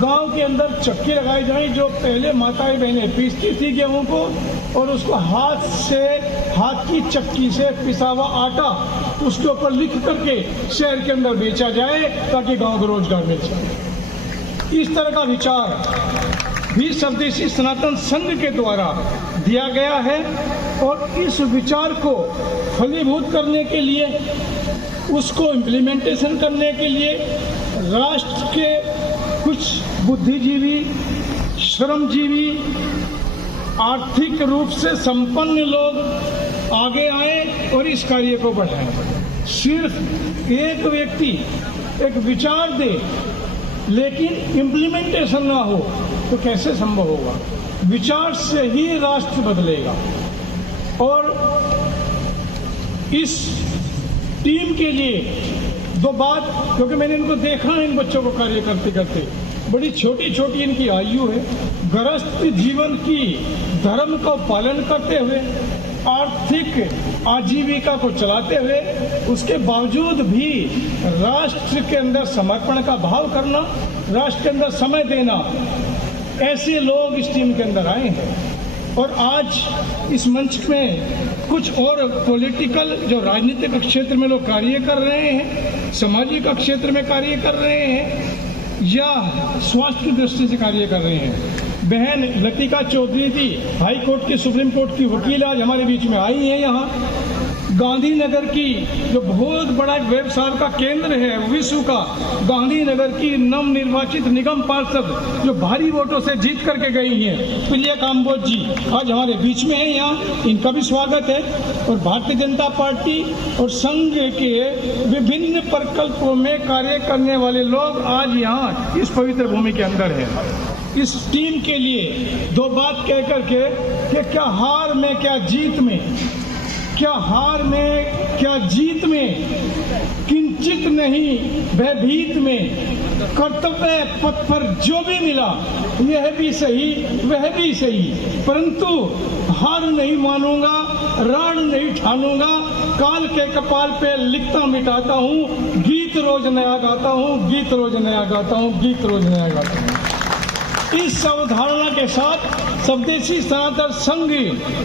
गांव के अंदर चक्की लगाई जाए। जो पहले माताएं बहनें पीसती थी गेहूं को, और उसको हाथ की चक्की से पिसा हुआ आटा उसके ऊपर लिख करके शहर के अंदर बेचा जाए, ताकि गांव को रोजगार मिल सके। इस तरह का विचार भी स्वदेशी सनातन संघ के द्वारा दिया गया है, और इस विचार को फलीभूत करने के लिए, उसको इम्प्लीमेंटेशन करने के लिए राष्ट्र के कुछ बुद्धिजीवी, श्रमजीवी, आर्थिक रूप से संपन्न लोग आगे आए और इस कार्य को बढ़ाएं। सिर्फ एक व्यक्ति एक विचार दे लेकिन इम्प्लीमेंटेशन ना हो तो कैसे संभव होगा? विचार से ही राष्ट्र बदलेगा। और इस टीम के लिए दो बात, क्योंकि मैंने इनको देखा है, इन बच्चों को कार्य करते करते, बड़ी छोटी छोटी इनकी आयु है, गृहस्थ जीवन की धर्म को पालन करते हुए, आर्थिक आजीविका को चलाते हुए, उसके बावजूद भी राष्ट्र के अंदर समर्पण का भाव करना, राष्ट्र के अंदर समय देना, ऐसे लोग इस टीम के अंदर आए हैं। और आज इस मंच में कुछ और पॉलिटिकल, जो राजनीतिक क्षेत्र में लोग कार्य कर रहे हैं, सामाजिक क्षेत्र में कार्य कर रहे हैं, या स्वास्थ्य की दृष्टि से कार्य कर रहे हैं। बहन लतिका चौधरी थी, हाई कोर्ट की, सुप्रीम कोर्ट की वकील, आज हमारे बीच में आई है। यहाँ गांधीनगर की, जो बहुत बड़ा व्यवसाय का केंद्र है विश्व का, गांधीनगर की नवनिर्वाचित निगम पार्षद जो भारी वोटों से जीत करके गई हैं, प्रिया काम्बोज जी, आज हमारे बीच में है यहाँ, इनका भी स्वागत है। और भारतीय जनता पार्टी और संघ के विभिन्न प्रकल्पों में कार्य करने वाले लोग आज यहाँ इस पवित्र भूमि के अंदर है। इस टीम के लिए दो बात कह करके कि क्या हार में क्या जीत में, क्या हार में क्या जीत में, किंचित नहीं भयभीत में, कर्तव्य पथ पर जो भी मिला यह भी सही वह भी सही, परंतु हार नहीं मानूंगा, राण नहीं ठानूंगा, काल के कपाल पे लिखता मिटाता हूँ, गीत रोज नया गाता हूँ, गीत रोज नया गाता हूँ, गीत रोज नया गाता हूँ। इस अवधारणा के साथ स्वदेशी सनातन संघ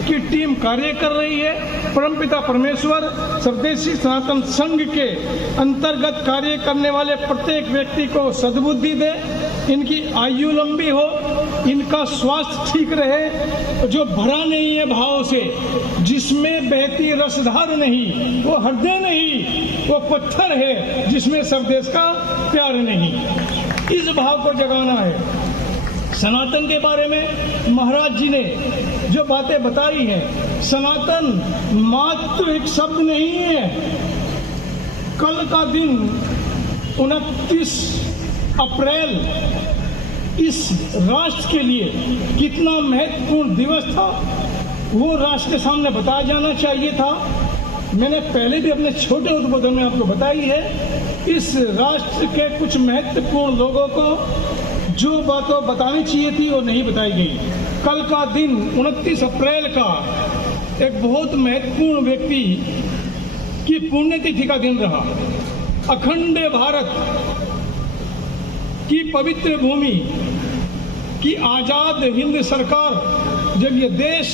की टीम कार्य कर रही है। परमपिता परमेश्वर स्वदेशी सनातन संघ के अंतर्गत कार्य करने वाले प्रत्येक व्यक्ति को सद्बुद्धि दे, इनकी आयु लंबी हो, इनका स्वास्थ्य ठीक रहे, जो भरा नहीं है भाव से, जिसमें बहती रसधार नहीं, वो हृदय नहीं, वो पत्थर है जिसमें स्वदेश का प्यार नहीं। इस भाव को जगाना है। सनातन के बारे में महाराज जी ने जो बातें बताई हैं, सनातन मात्र एक शब्द नहीं है। कल का दिन 29 अप्रैल इस राष्ट्र के लिए कितना महत्वपूर्ण दिवस था, वो राष्ट्र के सामने बताया जाना चाहिए था। मैंने पहले भी अपने छोटे उद्बोधन में आपको बताई है। इस राष्ट्र के कुछ महत्वपूर्ण लोगों को जो बातें बतानी चाहिए थी वो नहीं बताई गई। कल का दिन 29 अप्रैल का एक बहुत महत्वपूर्ण व्यक्ति की पुण्यतिथि का दिन रहा। अखंड भारत की पवित्र भूमि की आजाद हिंद सरकार, जब ये देश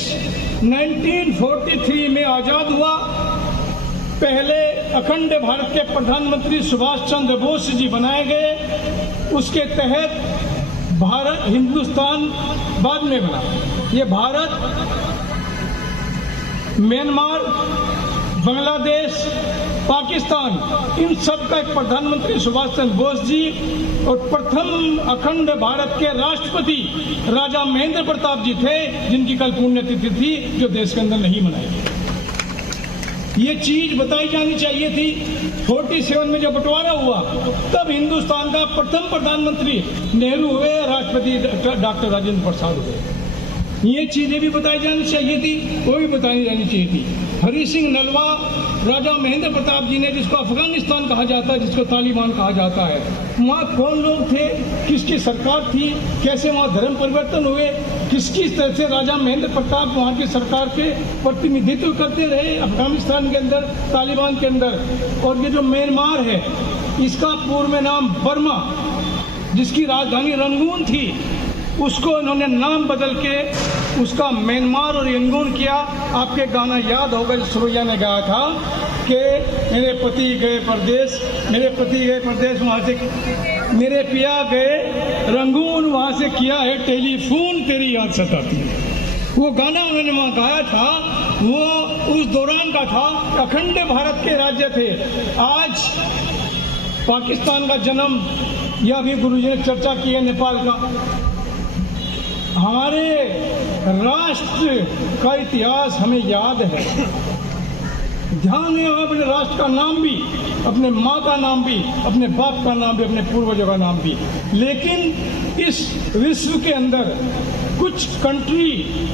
1943 में आजाद हुआ, पहले अखंड भारत के प्रधानमंत्री सुभाष चंद्र बोस जी बनाए गए। उसके तहत भारत, हिंदुस्तान बाद में बना। ये भारत, म्यांमार, बांग्लादेश, पाकिस्तान, इन सब का एक प्रधानमंत्री सुभाष चंद्र बोस जी, और प्रथम अखंड भारत के राष्ट्रपति राजा महेंद्र प्रताप जी थे, जिनकी कल पुण्यतिथि थी, जो देश के अंदर नहीं मनाई गई। ये चीज बताई जानी चाहिए थी। 47 में जब बंटवारा हुआ तब हिंदुस्तान का प्रथम प्रधानमंत्री नेहरू हुए, राष्ट्रपति डॉक्टर राजेंद्र प्रसाद हुए। ये चीजें भी बताई जानी चाहिए थी, वो भी बताई जानी चाहिए थी। हरि सिंह नलवा, राजा महेंद्र प्रताप जी ने, जिसको अफगानिस्तान कहा जाता है, जिसको तालिबान कहा जाता है, वहाँ कौन लोग थे, किसकी सरकार थी, कैसे वहाँ धर्म परिवर्तन हुए, किस तरह से राजा महेंद्र प्रताप वहाँ की सरकार के प्रतिनिधित्व करते रहे अफगानिस्तान के अंदर, तालिबान के अंदर। और ये जो म्यांमार है, इसका पूर्व में नाम बर्मा, जिसकी राजधानी रंगून थी, उसको इन्होंने नाम बदल के उसका म्यांमार और यंगून किया। आपके गाना याद होगा जो सुरैया ने गाया था कि मेरे पति गए परदेश, मेरे पति गए परदेश, वहाँ से मेरे पिया गए रंगून, वहाँ से किया है टेलीफोन, तेरी याद सताती है। वो गाना उन्होंने वहाँ गाया था, वो उस दौरान का था। अखंड भारत के राज्य थे। आज पाकिस्तान का जन्म, यह भी गुरुजी ने चर्चा की है, नेपाल का। हमारे राष्ट्र का इतिहास हमें याद है, ध्यान है अपने राष्ट्र का नाम भी, अपने माँ का नाम भी, अपने बाप का नाम भी, अपने पूर्वजों का नाम भी। लेकिन इस विश्व के अंदर कुछ कंट्री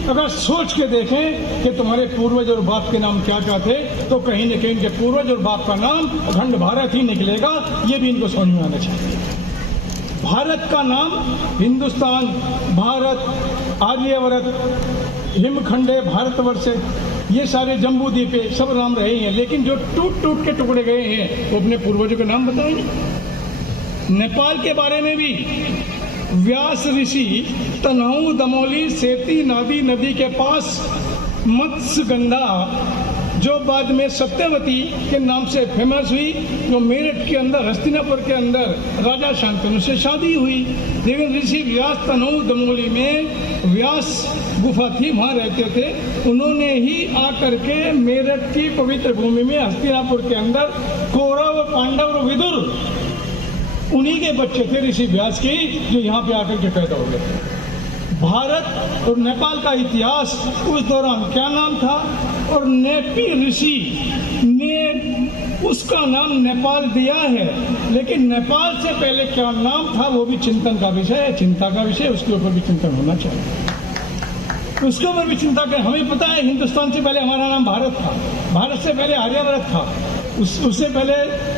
अगर सोच के देखें कि तुम्हारे पूर्वज और बाप के नाम क्या क्या थे, तो कहीं न कहीं इनके पूर्वज और बाप का नाम अखंड भारत ही निकलेगा। ये भी इनको समझ में आना चाहिए। भारत का नाम हिंदुस्तान, भारत, आर्यवर्त, हिमखंडे, भारतवर्ष, ये सारे जम्बू द्वीपे सब नाम रहे हैं, लेकिन जो टूट टूट के टुकड़े गए हैं वो अपने पूर्वजों के नाम बताएंगे। नेपाल के बारे में भी व्यास ऋषि तनहु दमोली सेती नादी नदी के पास मत्स्यगंधा, जो बाद में सत्यवती के नाम से फेमस हुई, जो मेरठ के अंदर, हस्तिनापुर के अंदर राजा शांतनु से शादी हुई। लेकिन ऋषि व्यास तनहु दमोली में व्यास गुफा थी, वहाँ रहते थे। उन्होंने ही आकर के मेरठ की पवित्र भूमि में हस्तिनापुर के अंदर कौरव, पांडव और विदुर, उन्हीं के बच्चे थे ऋषि व्यास के, जो यहाँ पे आकर के पैदा हो गए। भारत और नेपाल का इतिहास उस दौरान क्या नाम था, और नेपी ऋषि ने उसका नाम नेपाल दिया है, लेकिन नेपाल से पहले क्या नाम था वो भी चिंतन का विषय है, चिंता का विषय। उसके ऊपर भी चिंतन होना चाहिए, उसके ऊपर भी चिंता करें। हमें पता है हिंदुस्तान से पहले हमारा नाम भारत था, भारत से पहले आर्यवर्त था, उससे पहले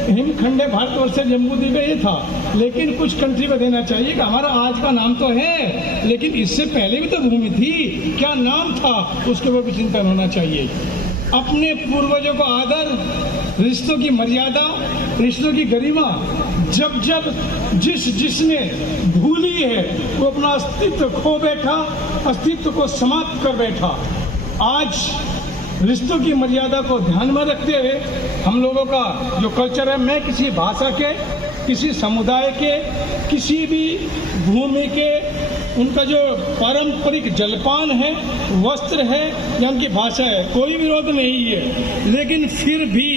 हिमखंडे, भारतवर्ष, जम्बू द्वीप ये था। लेकिन कुछ कंट्री को देना चाहिए कि हमारा आज का नाम तो है, लेकिन इससे पहले भी तो भूमि थी, क्या नाम था, उसके ऊपर भी चिंतन होना चाहिए। अपने पूर्वजों को आदर, रिश्तों की मर्यादा, रिश्तों की गरिमा, जब जब जिसने भूली है वो अपना अस्तित्व खो बैठा, अस्तित्व को समाप्त कर बैठा। आज रिश्तों की मर्यादा को ध्यान में रखते हुए हम लोगों का जो कल्चर है, मैं किसी भाषा के, किसी समुदाय के, किसी भी भूमि के, उनका जो पारंपरिक जलपान है, वस्त्र है या उनकी भाषा है, कोई विरोध नहीं है। लेकिन फिर भी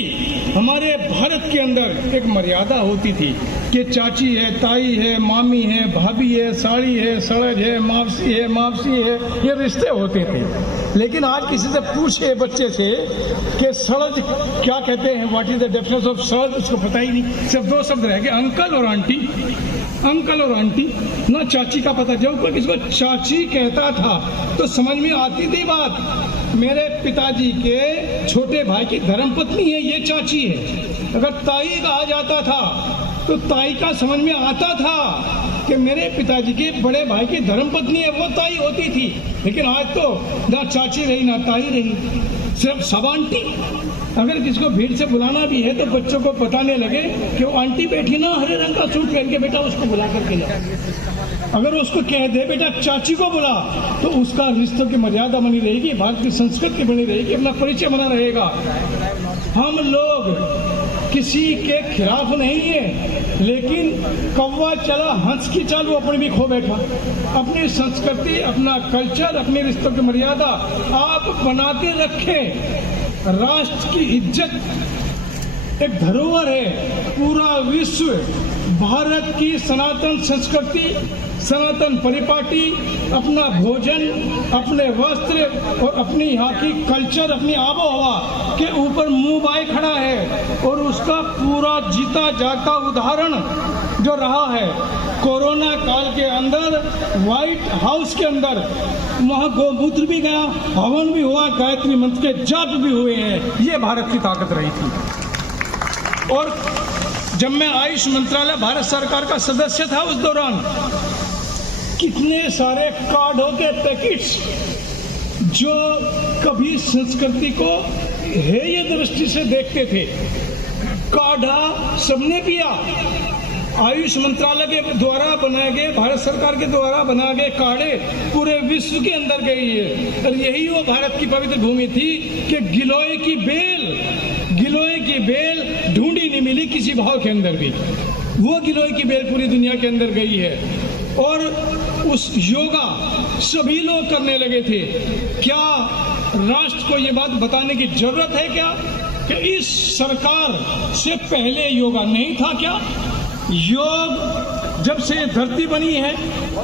हमारे भारत के अंदर एक मर्यादा होती थी कि चाची है, ताई है, मामी है, भाभी है, साड़ी है, सड़ज है, मावसी है, ये रिश्ते होते थे। लेकिन आज किसी से पूछे बच्चे से कि सड़ज क्या कहते हैं, what is the definition of सड़ज, उसको पता ही नहीं। सिर्फ दो शब्द रह गए, अंकल और आंटी, अंकल और आंटी, ना चाची का पता। जब कोई किसी को चाची कहता था तो समझ में आती थी बात। मेरे पिताजी के छोटे भाई की धर्मपत्नी है, ये चाची है। अगर ताई कहा जाता था तो ताई का समझ में आता था कि मेरे पिताजी के बड़े भाई की धर्मपत्नी है, वो ताई होती थी। लेकिन आज तो ना चाची रही ना ताई रही, सिर्फ सब आंटी। अगर किसको भीड़ से बुलाना भी है तो बच्चों को बताने लगे कि वो आंटी बैठी ना हरे रंग का सूट पहन के, बेटा उसको बुला करके ला। अगर उसको कह दे बेटा चाची को बुला, तो उसका रिश्तों की मर्यादा बनी रहेगी, भारत की संस्कृति बनी रहेगी, अपना परिचय बना रहेगा। हम लोग किसी के खिलाफ नहीं है, लेकिन कौवा चला हंस की चाल वो अपने भी खो बैठा। अपनी संस्कृति, अपना कल्चर, अपनी रिश्तों की मर्यादा आप बनाते रखें। राष्ट्र की इज्जत एक धरोहर है। पूरा विश्व भारत की सनातन संस्कृति, सनातन परिपाटी, अपना भोजन, अपने वस्त्र और अपनी यहाँ की कल्चर, अपनी आबो हवा के ऊपर मुंह बाए खड़ा है। और उसका पूरा जीता जागता उदाहरण जो रहा है कोरोना काल के अंदर, व्हाइट हाउस के अंदर, वहाँ गोमूत्र भी गया, हवन भी हुआ, गायत्री मंत्र के जाप भी हुए हैं। ये भारत की ताकत रही थी। और जब मैं आयुष मंत्रालय भारत सरकार का सदस्य था उस दौरान कितने सारे कार्डों के पैकेट्स जो कभी संस्कृति को हेय दृष्टि से देखते थे, काढ़ा सबने पिया। आयुष मंत्रालय के द्वारा बनाए गए, भारत सरकार के द्वारा बनाए गए काढ़े पूरे विश्व के अंदर गई है। और यही वो भारत की पवित्र भूमि थी कि गिलोय की बेल ढूंढी नहीं मिली किसी भाव के अंदर भी। वो गिलोय की बेल पूरी दुनिया के अंदर गई है। और उस योगा सभी लोग करने लगे थे। क्या राष्ट्र को ये बात बताने की जरूरत है क्या कि इस सरकार से पहले योगा नहीं था क्या? योग जब से धरती बनी है,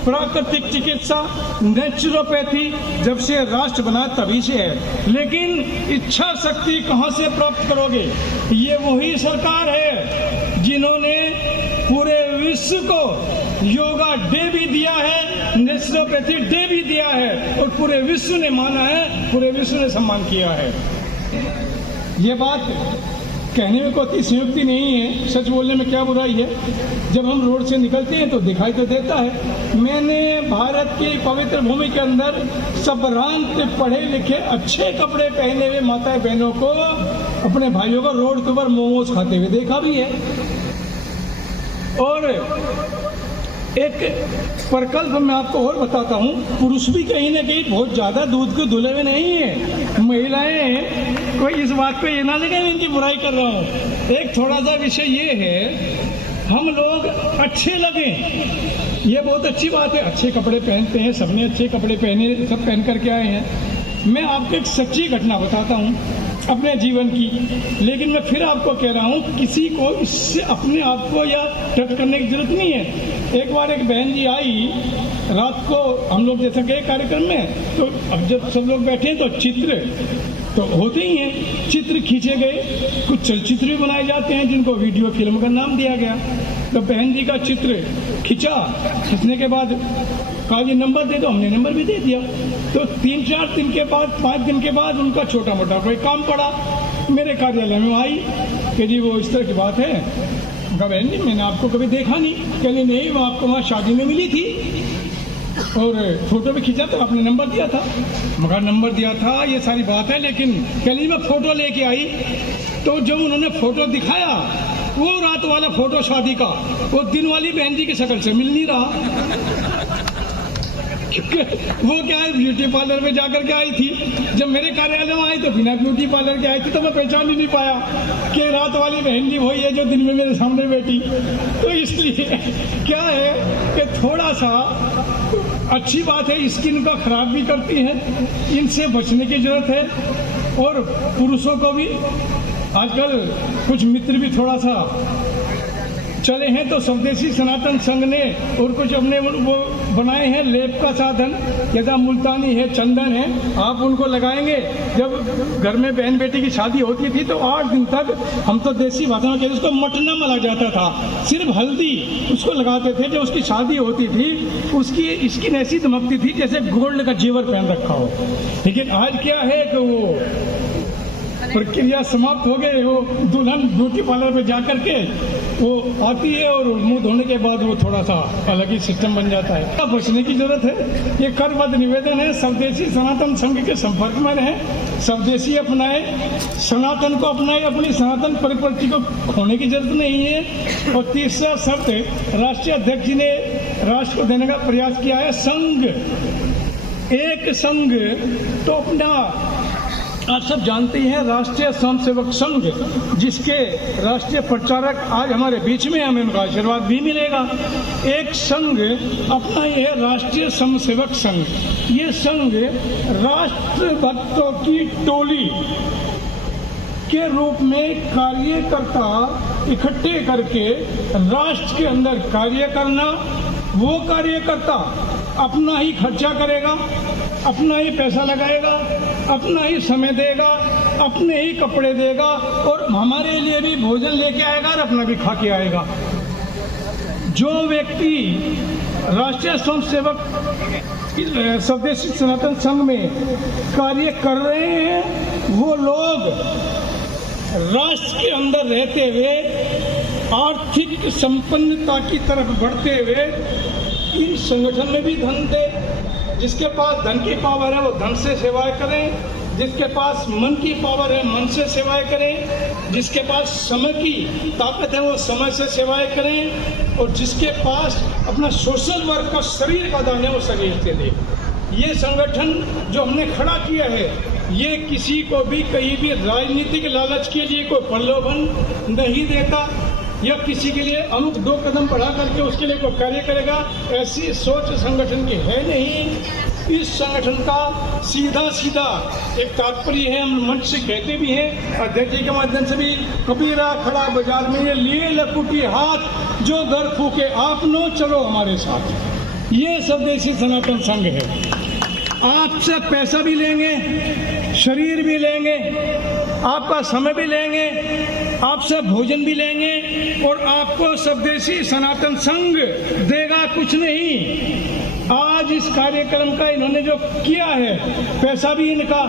प्राकृतिक चिकित्सा, नेचुरोपैथी जब से राष्ट्र बना तभी से है। लेकिन इच्छा शक्ति कहाँ से प्राप्त करोगे? ये वही सरकार है जिन्होंने पूरे विश्व को योगा डे भी दिया है, नेचुरोपैथी डे भी दिया है, और पूरे विश्व ने माना है, पूरे विश्व ने सम्मान किया है। ये बात कहने में कोई अतिशयोक्ति नहीं है, सच बोलने में क्या बुराई है। जब हम रोड से निकलते हैं तो दिखाई तो देता है। मैंने भारत की पवित्र भूमि के अंदर संभ्रांत पढ़े लिखे अच्छे कपड़े पहने हुए माता बहनों को, अपने भाइयों को रोड के ऊपर मोमोज खाते हुए देखा भी है। और एक प्रकल्प मैं आपको और बताता हूँ, पुरुष भी कहीं ना कहीं बहुत ज्यादा दूध को धुले हुए नहीं है। महिलाएं कोई इस बात पे ये ना लगे मैं इनकी बुराई कर रहा हूँ। एक थोड़ा सा विषय ये है, हम लोग अच्छे लगे, ये बहुत अच्छी बात है। अच्छे कपड़े पहनते हैं, सबने अच्छे कपड़े पहने, सब पहन करके आए हैं। मैं आपको एक सच्ची घटना बताता हूँ अपने जीवन की, लेकिन मैं फिर आपको कह रहा हूँ किसी को इससे अपने आप को या टच करने की जरूरत नहीं है। एक बार एक बहन जी आई रात को, हम लोग जैसा गए कार्यक्रम में, तो अब जब सब लोग बैठे तो चित्र तो होते ही हैं, चित्र खींचे गए। कुछ चलचित्र भी बनाए जाते हैं जिनको वीडियो फिल्म का नाम दिया गया। तो बहन जी का चित्र खींचने के बाद कहा जी नंबर दे दो, हमने नंबर भी दे दिया। तो 3-4 दिन के बाद, 5 दिन के बाद उनका छोटा मोटा कोई काम पड़ा, मेरे कार्यालय में आई कि जी वो इस तरह की बात है। कहा बहन जी मैंने आपको कभी देखा नहीं। कहले नहीं, वो आपको वहाँ शादी में मिली थी और फोटो भी खींचा था, आपने नंबर दिया था। मगर नंबर दिया था ये सारी बात है, लेकिन कहली मैं फोटो लेके आई तो जब उन्होंने फोटो दिखाया, वो रात वाला फोटो शादी का, वो दिन वाली बहन जी की शक्ल से मिल नहीं रहा। वो क्या है, ब्यूटी पार्लर में जाकर के आई थी। जब मेरे कार्यालय में आई तो बिना ब्यूटी पार्लर के आई थी, तो मैं पहचान ही नहीं पाया कि रात वाली बहन जी वही है जो दिन में मेरे सामने बैठी। तो इसलिए क्या है कि थोड़ा सा अच्छी बात है, स्किन का खराब भी करती है, इनसे बचने की जरूरत है। और पुरुषों को भी आजकल कुछ मित्र भी थोड़ा सा चले हैं, तो स्वदेशी सनातन संघ ने और कुछ अपने वो बनाए हैं लेप का साधन, जैसा मुल्तानी है, चंदन है, आप उनको लगाएंगे। जब घर में बहन बेटी की शादी होती थी तो 8 दिन तक, हम तो देसी भाषा में कहते उसको मटना मला जाता था, सिर्फ हल्दी उसको लगाते थे। जब उसकी शादी होती थी उसकी स्किन ऐसी दमकती थी जैसे गोल्ड का जेवर पहन रखा हो। लेकिन आज क्या है कि वो प्रक्रिया समाप्त हो गई। वो दुल्हन ब्यूटी पार्लर पे जाकर के वो आती है और मुंह धोने के बाद वो थोड़ा सा अलग ही सिस्टम बन जाता है। बचने की जरूरत है। ये करबद्ध निवेदन है, स्वदेशी सनातन संघ के संपर्क में रहें, स्वदेशी अपनाए, सनातन को अपनाए, अपनी सनातन परिप्रति को खोने की जरूरत नहीं है। और तीसरा शब्द राष्ट्रीय अध्यक्ष जी ने राष्ट्र को देने का प्रयास किया है, संघ, एक संघ। तो अपना आप सब जानते हैं राष्ट्रीय स्वयंसेवक संघ, जिसके राष्ट्रीय प्रचारक आज हमारे बीच में, हमें उनका आशीर्वाद भी मिलेगा। एक संघ अपना ये है राष्ट्रीय स्वयंसेवक संघ। ये संघ राष्ट्रभक्तों की टोली के रूप में कार्यकर्ता इकट्ठे करके राष्ट्र के अंदर कार्य करना। वो कार्यकर्ता अपना ही खर्चा करेगा, अपना ही पैसा लगाएगा, अपना ही समय देगा, अपने ही कपड़े देगा और हमारे लिए भी भोजन लेके आएगा और अपना भी खा के आएगा। जो व्यक्ति राष्ट्रीय स्वयंसेवक स्वदेशी सनातन संघ में कार्य कर रहे हैं, वो लोग राष्ट्र के अंदर रहते हुए आर्थिक संपन्नता की तरफ बढ़ते हुए इन संगठन में भी धन दे। जिसके पास धन की पावर है वो धन से सेवाएं करें, जिसके पास मन की पावर है मन से सेवाएं करें, जिसके पास समय की ताकत है वो समय से सेवाएं करें, और जिसके पास अपना सोशल वर्क का शरीर का दान है वो शरीर से दे। ये संगठन जो हमने खड़ा किया है ये किसी को भी कहीं भी राजनीतिक लालच के लिए कोई प्रलोभन नहीं देता या किसी के लिए अमुक 2 कदम बढ़ा करके उसके लिए कोई कार्य करेगा, ऐसी सोच संगठन की है नहीं। इस संगठन का सीधा सीधा एक तात्पर्य है, हम मंच से कहते भी हैं, अध्यक्ष जी के माध्यम से भी, कबीरा खड़ा बाजार में ये लिए लकुटी हाथ, जो घर फूके आप नो चलो हमारे साथ। ये स्वदेशी सनातन संघ है। आपसे पैसा भी लेंगे, शरीर भी लेंगे, आपका समय भी लेंगे, आपसे भोजन भी लेंगे, और आपको स्वदेशी सनातन संघ देगा कुछ नहीं। आज इस कार्यक्रम का इन्होंने जो किया है, पैसा भी इनका,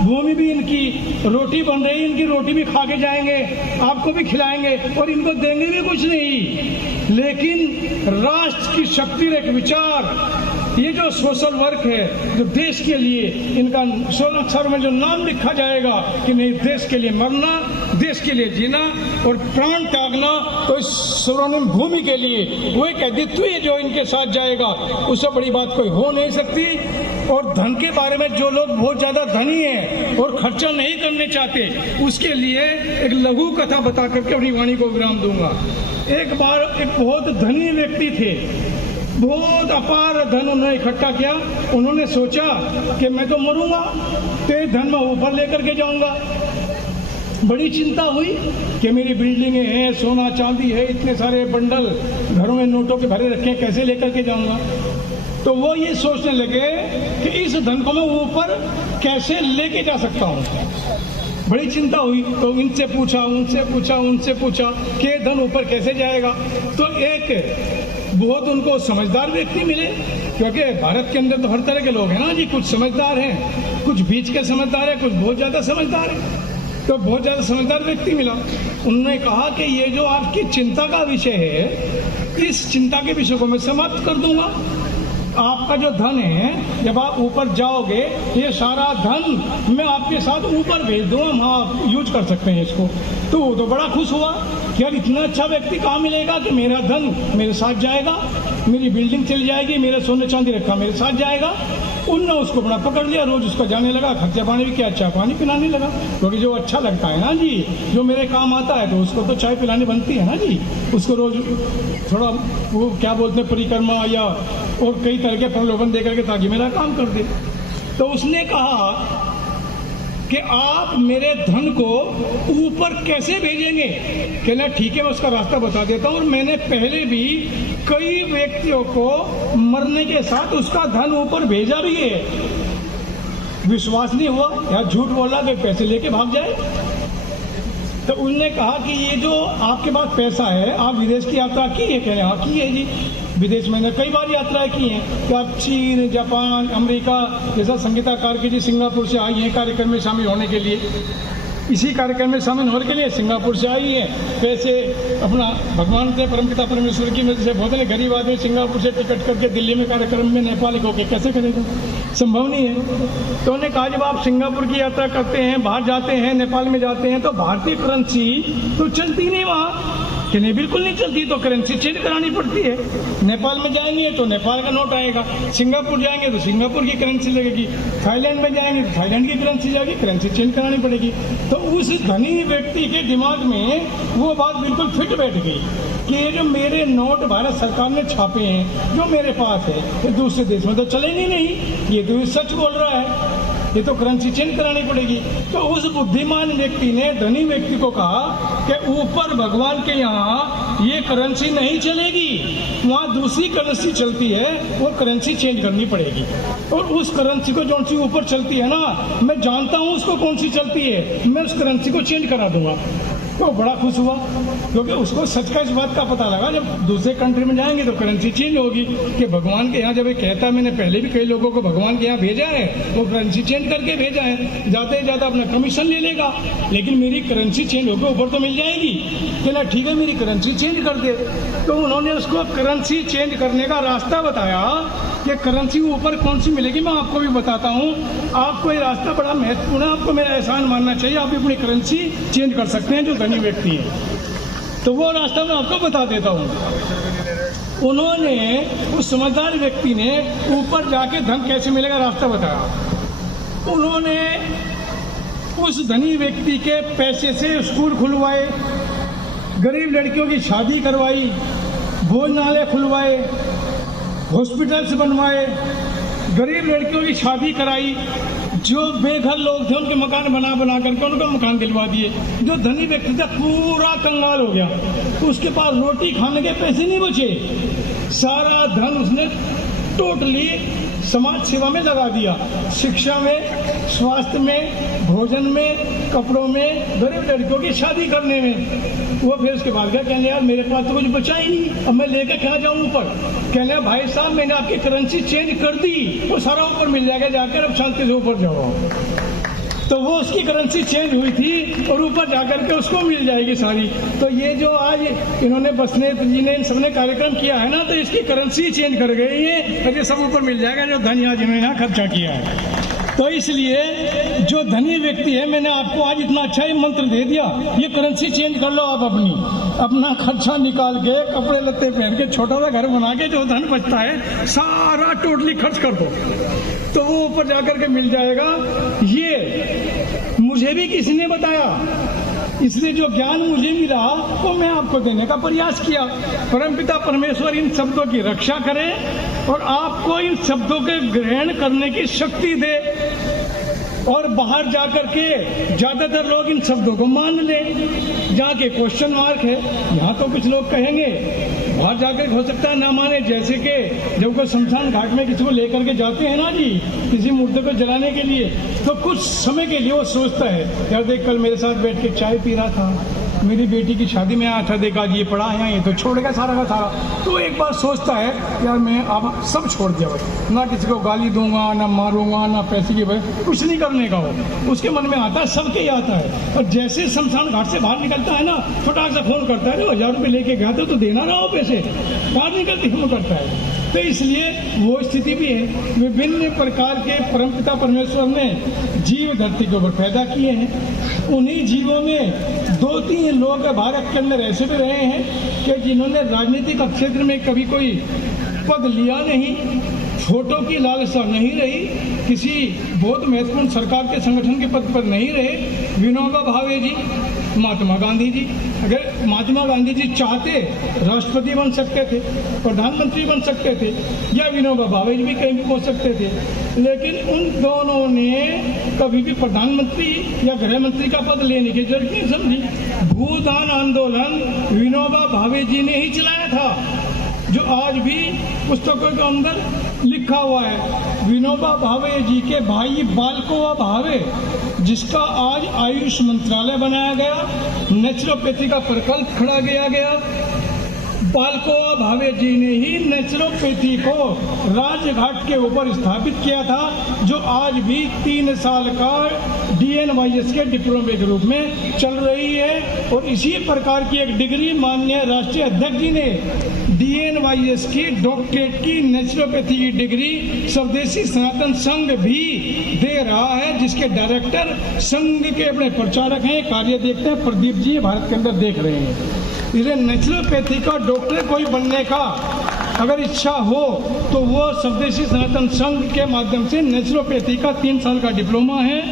भूमि भी इनकी, रोटी बन रही इनकी, रोटी भी खा के जाएंगे, आपको भी खिलाएंगे और इनको देंगे भी कुछ नहीं। लेकिन राष्ट्र की शक्ति एक विचार, ये जो सोशल वर्क है, जो देश के लिए इनका 16 अक्षर में जो नाम लिखा जाएगा कि नहीं, देश के लिए मरना, देश के लिए जीना और प्राण त्यागना, तो इस स्वर्णिम भूमि के लिए वो एक अद्वित्व जो इनके साथ जाएगा, उससे बड़ी बात कोई हो नहीं सकती। और धन के बारे में जो लोग बहुत ज्यादा धनी हैं और खर्चा नहीं करने चाहते, उसके लिए एक लघु कथा बता करके अपनी वाणी को विराम दूंगा। एक बार एक बहुत धनी व्यक्ति थे, बहुत अपार धन उन्होंने इकट्ठा किया। उन्होंने सोचा कि मैं तो मरूंगा तो ये धन मैं ऊपर लेकर के जाऊंगा। बड़ी चिंता हुई कि मेरी बिल्डिंगें हैं, सोना चांदी है, इतने सारे बंडल घरों में नोटों के भरे रखे हैं, कैसे लेकर के जाऊंगा। तो वो ये सोचने लगे कि इस धन को मैं ऊपर कैसे लेके जा सकता हूँ। बड़ी चिंता हुई तो इनसे पूछा, उनसे पूछा, उनसे पूछा कि ये धन ऊपर कैसे जाएगा। तो एक बहुत उनको समझदार व्यक्ति मिले, क्योंकि भारत के अंदर तो हर तरह के लोग हैं ना जी, कुछ समझदार हैं, कुछ बीच के समझदार हैं, कुछ बहुत ज़्यादा समझदार हैं। तो बहुत ज़्यादा समझदार व्यक्ति मिला। उन्होंने कहा कि ये जो आपकी चिंता का विषय है, इस चिंता के विषय को मैं समाप्त कर दूंगा। आपका जो धन है, जब आप ऊपर जाओगे, ये सारा धन मैं आपके साथ ऊपर भेज दूंगा, वहाँ आप यूज कर सकते हैं इसको। तो वो तो बड़ा खुश हुआ कि यार इतना अच्छा व्यक्ति कहाँ मिलेगा कि मेरा धन मेरे साथ जाएगा, मेरी बिल्डिंग चली जाएगी, मेरा सोने चांदी रखा मेरे साथ जाएगा। उनने उसको बड़ा पकड़ लिया, रोज उसका जाने लगा, खर्चा पानी भी क्या, चाय पानी पिलाने लगा, क्योंकि जो अच्छा लगता है ना जी, जो मेरे काम आता है, तो उसको तो चाय पिलानी बनती है ना जी। उसको रोज थोड़ा वो क्या बोलते हैं, परिक्रमा या और कई तरह के प्रलोभन दे करके ताकि मेरा काम कर दे। तो उसने कहा कि आप मेरे धन को ऊपर कैसे भेजेंगे। कहना ठीक है, मैं उसका रास्ता बता देता हूँ। और मैंने पहले भी कई व्यक्तियों को मरने के साथ उसका धन ऊपर भेजा भी है। विश्वास नहीं हुआ या झूठ बोला कि पैसे लेके भाग जाए। तो उन्होंने कहा कि ये जो आपके पास पैसा है, आप विदेश की यात्रा की है। कहने हाँ की है जी, विदेश मैंने कई बार यात्राएं की हैं। कि आप चीन, जापान, अमेरिका, जैसा संगीता कार्की जी सिंगापुर से आई हैं कार्यक्रम में शामिल होने के लिए, इसी कार्यक्रम में शामिल होने के लिए सिंगापुर से आई हैं। कैसे अपना भगवान से परमपिता परमेश्वर की मदद से बहुत ने गरीब आदमी सिंगापुर से टिकट करके दिल्ली में कार्यक्रम में नेपाली होके कैसे करेगा, संभव नहीं है। तो उन्होंने कहा जब आप सिंगापुर की यात्रा करते हैं, बाहर जाते हैं, नेपाल में जाते हैं, तो भारतीय करेंसी तो चलती नहीं वहाँ। कि नहीं, बिल्कुल नहीं चलती, तो करेंसी चेंज करानी पड़ती है। नेपाल में जाएंगे तो नेपाल का नोट आएगा, सिंगापुर जाएंगे तो सिंगापुर की करेंसी लगेगी, थाईलैंड में जाएंगे तो थाईलैंड की करेंसी जाएगी, करेंसी चेंज करानी पड़ेगी। तो उस धनी व्यक्ति के दिमाग में वो बात बिल्कुल फिट बैठ गई कि ये जो मेरे नोट भारत सरकार ने छापे हैं, जो मेरे पास है, ये दूसरे देश में तो चलेंगे नहीं, ये तो सच बोल रहा है, ये तो करेंसी चेंज करानी पड़ेगी। तो उस बुद्धिमान व्यक्ति ने धनी व्यक्ति को कहा कि ऊपर भगवान के यहाँ ये करेंसी नहीं चलेगी, वहाँ दूसरी करेंसी चलती है, वो करेंसी चेंज करनी पड़ेगी। और उस करेंसी को जो सी ऊपर चलती है ना, मैं जानता हूँ उसको कौन सी चलती है, मैं उस करेंसी को चेंज करा दूंगा। वो बड़ा खुश हुआ, क्योंकि उसको सच का इस बात का पता लगा जब दूसरे कंट्री में जाएंगे तो करेंसी चेंज होगी कि भगवान के यहाँ जब ये कहता, मैंने पहले भी कई लोगों को भगवान के यहाँ भेजा है, वो करेंसी चेंज करके भेजा है, जाते ही जाता अपना कमीशन ले लेगा, लेकिन मेरी करेंसी चेंज होकर ऊपर तो मिल जाएगी। कहना ठीक है मेरी करेंसी चेंज कर दे। तो उन्होंने उसको करेंसी चेंज करने का रास्ता बताया कि करेंसी ऊपर कौन सी मिलेगी, मैं आपको भी बताता हूँ। आपको ये रास्ता बड़ा महत्वपूर्ण है, आपको मेरा एहसान मानना चाहिए, आप अपनी करेंसी चेंज कर सकते हैं जो धनी व्यक्ति है। तो वो रास्ता मैं आपको बता देता हूँ। उन्होंने, उस समझदार व्यक्ति ने ऊपर जाके धन कैसे मिलेगा रास्ता बताया। उन्होंने उस धनी व्यक्ति के पैसे से स्कूल खुलवाए, गरीब लड़कियों की शादी करवाई, भोजनालय खुलवाए, हॉस्पिटल्स बनवाए, गरीब लड़कियों की शादी कराई, जो बेघर लोग थे उनके मकान बना करके उनको मकान दिलवा दिए। जो धनी व्यक्ति था पूरा कंगाल हो गया, तो उसके पास रोटी खाने के पैसे नहीं बचे, सारा धन उसने टोटली समाज सेवा में लगा दिया, शिक्षा में, स्वास्थ्य में, भोजन में, कपड़ों में, गरीब लड़कियों की शादी करने में। वो फिर उसके बाद क्या कहने, यार मेरे पास तो कुछ बचा ही नहीं, अब मैं लेकर क्या जाऊँ ऊपर। कहने भाई साहब मैंने आपकी करेंसी चेंज कर दी, वो सारा ऊपर मिल जाएगा, जाकर अब शांति से ऊपर जाओ। तो वो उसकी करेंसी चेंज हुई थी और ऊपर जाकर के उसको मिल जाएगी सारी। तो ये जो आज इन्होंने बसनेत जी ने इन सबने कार्यक्रम किया है ना, तो इसकी करेंसी चेंज कर गई है, तो ये सब ऊपर मिल जाएगा जो धन आज इन्होंने यहाँ खर्चा किया है। तो इसलिए जो धनी व्यक्ति है, मैंने आपको आज इतना अच्छा ही मंत्र दे दिया, ये करेंसी चेंज कर लो आप अपना खर्चा निकाल के, कपड़े लत्ते पहन के, छोटा सा घर बना के, जो धन बचता है सारा टोटली खर्च कर दो, तो वो ऊपर जाकर के मिल जाएगा। ये मुझे भी किसी ने बताया, इसलिए जो ज्ञान मुझे मिला वो मैं आपको देने का प्रयास किया। परमपिता परमेश्वर इन शब्दों की रक्षा करे और आपको इन शब्दों के ग्रहण करने की शक्ति दे, और बाहर जाकर के ज्यादातर लोग इन शब्दों को मान लें। जहाँ के क्वेश्चन मार्क है, यहाँ तो कुछ लोग कहेंगे, बाहर जाकर हो सकता है ना माने। जैसे कि जब कोई शमशान घाट में किसी को लेकर के जाते हैं ना जी, किसी मुर्दे को जलाने के लिए, तो कुछ समय के लिए वो सोचता है, यार देख कल मेरे साथ बैठ के चाय पी रहा था, मेरी बेटी की शादी में आया था, देखा जी ये पड़ा है, ये तो छोड़ेगा सारा का सारा। तो एक बार सोचता है यार मैं अब सब छोड़ दिया भाई, ना किसी को गाली दूंगा, ना मारूंगा, ना पैसे की वजह कुछ नहीं करने का हो, उसके मन में आता है, सबके ही आता है। और जैसे शमशान घाट से बाहर निकलता है ना, फटाक से फोन करता है, 1000 रुपये लेके गया तो देना ना हो पैसे, बाहर निकलते फोन करता है। तो इसलिए वो स्थिति भी है। विभिन्न प्रकार के परमपिता परमेश्वर ने जीव धरती के ऊपर पैदा किए हैं। उन्हीं जीवों में 2-3 लोग भारत के अंदर ऐसे भी रहे हैं कि जिन्होंने राजनीतिक क्षेत्र में कभी कोई पद लिया नहीं, फोटो की लालसा नहीं रही, किसी बहुत महत्वपूर्ण सरकार के संगठन के पद पर नहीं रहे। विनोबा भावे जी, महात्मा गांधी जी, अगर महात्मा गांधी जी चाहते राष्ट्रपति बन सकते थे, प्रधानमंत्री बन सकते थे, या विनोबा भावे जी भी कहीं भी पहुंच सकते थे, लेकिन उन दोनों ने कभी भी प्रधानमंत्री या गृह मंत्री का पद लेने की जरूरत नहीं समझी। भूदान आंदोलन विनोबा भावे जी ने ही चलाया था, जो आज भी पुस्तकों के अंदर लिखा हुआ है। विनोबा भावे जी के भाई बालकोवा भावे, जिसका आज आयुष मंत्रालय बनाया गया, नेचुरोपैथी का प्रकल्प खड़ा किया गया, बालकोवा भावे जी ने ही नेचुरोपैथी को राजघाट के ऊपर स्थापित किया था, जो आज भी 3 साल का DNYS के डिप्लोमे के रूप में चल रही है। और इसी प्रकार की एक डिग्री माननीय राष्ट्रीय अध्यक्ष जी ने DNYS की डॉक्टरेट की नेचुरोपैथी की डिग्री स्वदेशी सनातन संघ भी दे रहा है, जिसके डायरेक्टर संघ के अपने प्रचारक हैं, कार्य देखते हैं, प्रदीप जी भारत के अंदर देख रहे हैं। इसलिए नेचुरोपैथी का डॉक्टर कोई बनने का अगर इच्छा हो तो वो स्वदेशी सनातन संघ के माध्यम से नेचुरोपैथी का 3 साल का डिप्लोमा है।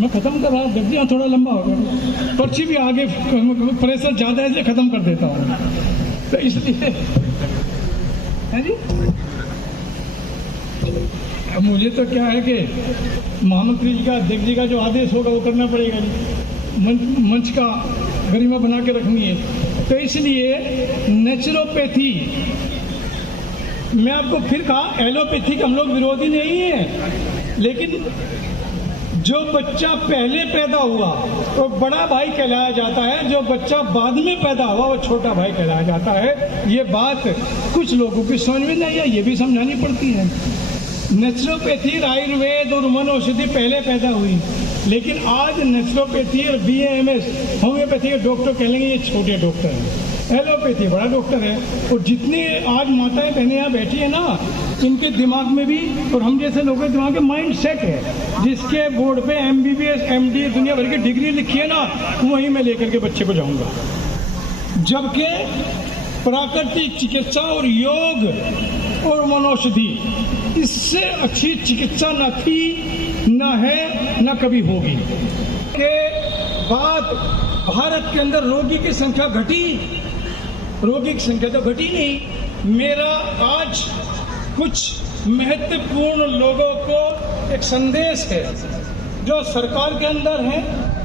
मैं खत्म कर रहा हूँ, जल्दी थोड़ा लंबा हो गया, पर्ची भी आगे प्रेशर ज़्यादा है इसलिए ख़त्म कर देता हूँ। तो इसलिए है जी, अब मुझे तो क्या है कि महामंत्री जी का, अध्यक्ष जी का जो आदेश होगा वो करना पड़ेगा जी, मंच का गरिमा बना के रखनी है। तो इसलिए नेचुरोपैथी, मैं आपको फिर कहा एलोपैथी का हम लोग विरोधी नहीं है, लेकिन जो बच्चा पहले पैदा हुआ वो बड़ा भाई कहलाया जाता है, जो बच्चा बाद में पैदा हुआ वो छोटा भाई कहलाया जाता है। ये बात कुछ लोगों की समझ में नहीं है, ये भी समझानी पड़ती है। नेचुरोपैथी, आयुर्वेद और वनौषधि पहले पैदा हुई, लेकिन आज नेचुरोपैथी और BAMS होम्योपैथी के डॉक्टर कह लेंगे ये छोटे डॉक्टर हैं, एलोपैथी बड़ा डॉक्टर है। और जितनी आज माताएं बहनें यहाँ बैठी है ना, इनके दिमाग में भी और हम जैसे लोगों के दिमाग में माइंड सेट है, जिसके बोर्ड पे MBBS MD दुनिया भर की डिग्री लिखी है ना, वहीं मैं लेकर के बच्चे को जाऊंगा। जबकि प्राकृतिक चिकित्सा और योग और वनौषधि, इससे अच्छी चिकित्सा न थी, न है, न कभी होगी। के बाद भारत के अंदर रोगी की संख्या घटी, रोगी की संख्या तो घटी नहीं। मेरा आज कुछ महत्वपूर्ण लोगों को एक संदेश है, जो सरकार के अंदर है,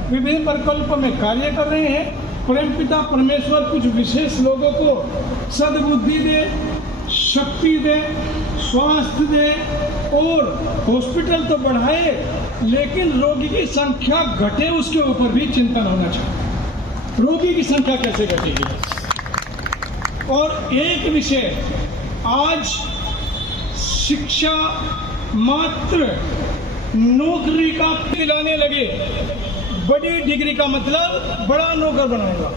विभिन्न प्रकल्पों में कार्य कर रहे हैं। परमपिता परमेश्वर कुछ विशेष लोगों को सद्बुद्धि दे, शक्ति दे, स्वास्थ्य दे और हॉस्पिटल तो बढ़ाए, लेकिन रोगी की संख्या घटे उसके ऊपर भी चिंतन होना चाहिए। रोगी की संख्या कैसे घटेगी? और एक विषय, आज शिक्षा मात्र नौकरी का दिलाने लगे। बड़ी डिग्री का मतलब बड़ा नौकर बनाएगा,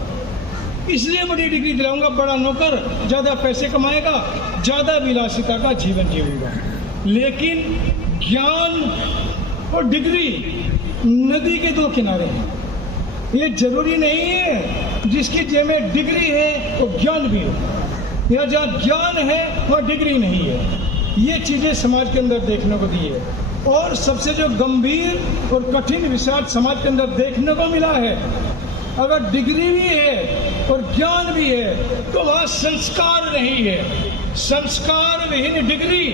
इसलिए बड़ी डिग्री दिलाऊंगा, बड़ा नौकर ज्यादा पैसे कमाएगा, ज्यादा विलासिता का जीवन जीवेगा। लेकिन ज्ञान और डिग्री नदी के दो किनारे हैं। ये जरूरी नहीं है जिसकी जेब में डिग्री है वो ज्ञान भी हो, या जहाँ ज्ञान है वहाँ डिग्री नहीं है। ये चीजें समाज के अंदर देखने को दी है। और सबसे जो गंभीर और कठिन विषय समाज के अंदर देखने को मिला है, अगर डिग्री भी है और ज्ञान भी है तो वहाँ संस्कार नहीं है। संस्कार विहीन डिग्री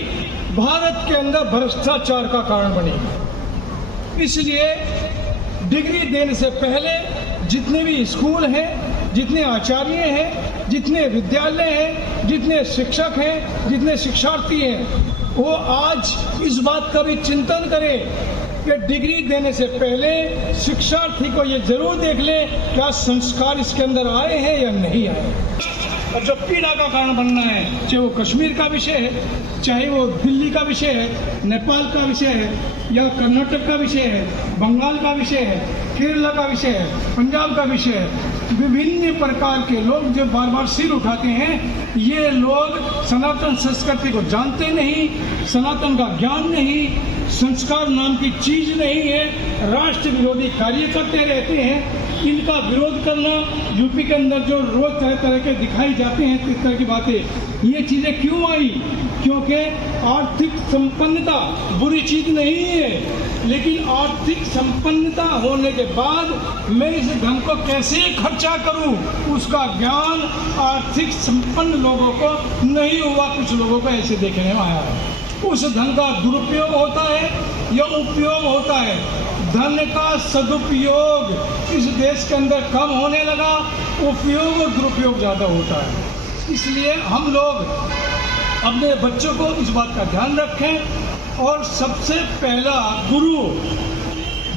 भारत के अंदर भ्रष्टाचार का कारण बनेगी। इसलिए डिग्री देने से पहले जितने भी स्कूल हैं, जितने आचार्य हैं, जितने विद्यालय हैं, जितने शिक्षक हैं, जितने शिक्षार्थी हैं, वो आज इस बात का भी चिंतन करें कि डिग्री देने से पहले शिक्षार्थी को ये जरूर देख ले क्या संस्कार इसके अंदर आए हैं या नहीं आए। और जो पीड़ा का कारण बनना है, चाहे वो कश्मीर का विषय है, चाहे वो दिल्ली का विषय है, नेपाल का विषय है, या कर्नाटक का विषय है, बंगाल का विषय है, केरला का विषय है, पंजाब का विषय है, विभिन्न प्रकार के लोग जो बार बार सिर उठाते हैं, ये लोग सनातन संस्कृति को जानते नहीं, सनातन का ज्ञान नहीं, संस्कार नाम की चीज नहीं है, राष्ट्र विरोधी कार्य करते रहते हैं। इनका विरोध करना, यूपी के अंदर जो रोज तरह तरह के दिखाई जाते हैं इस तरह की बातें, ये चीजें क्यों आई? क्योंकि आर्थिक संपन्नता बुरी चीज नहीं है, लेकिन आर्थिक संपन्नता होने के बाद मैं इस धन को कैसे खर्चा करूं, उसका ज्ञान आर्थिक संपन्न लोगों को नहीं हुआ। कुछ लोगों को ऐसे देखने में आया है। उस धन का दुरुपयोग होता है या उपयोग होता है। धन का सदुपयोग इस देश के अंदर कम होने लगा, उपयोग और दुरुपयोग ज्यादा होता है। इसलिए हम लोग अपने बच्चों को इस बात का ध्यान रखें। और सबसे पहला गुरु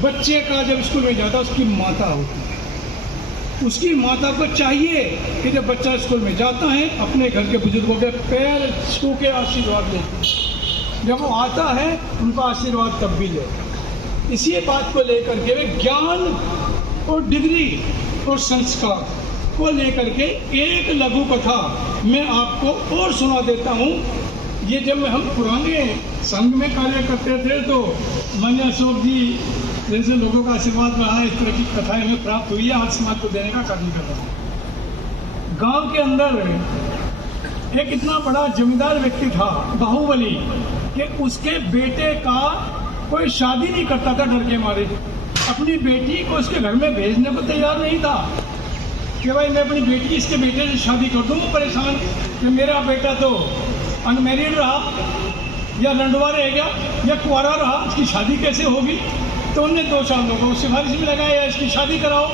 बच्चे का जब स्कूल में जाता है उसकी माता होती है। उसकी माता को चाहिए कि जब बच्चा स्कूल में जाता है अपने घर के बुजुर्गों के पैर छू के आशीर्वाद लेते हैं। जब वो आता है उनका आशीर्वाद तब भी ले। इसी बात को लेकर के ज्ञान और डिग्री और संस्कार को लेकर के एक लघु कथा मैं आपको और सुना देता हूँ। ये जब हम पुराने संघ में कार्य करते थे तो मान्य अशोक जी जैसे लोगों का आशीर्वाद रहा, इस तरह की कथाएं हमें प्राप्त हुई है, आज समाज को देने का कार्य कर रहा हूँ। गांव के अंदर एक इतना बड़ा जमींदार व्यक्ति था बाहुबली, कि उसके बेटे का कोई शादी नहीं करता था डर के मारे। अपनी बेटी को उसके घर में भेजने को तैयार नहीं था कि भाई मैं अपनी बेटी इसके बेटे से शादी कर दूँ। परेशान कि मेरा बेटा तो अनमैरिड रहा या लंडवा रह गया या कुंवारा रहा, इसकी शादी कैसे होगी। तो उनने 2 साल लोगों को सिफारिश में लगाया इसकी शादी कराओ।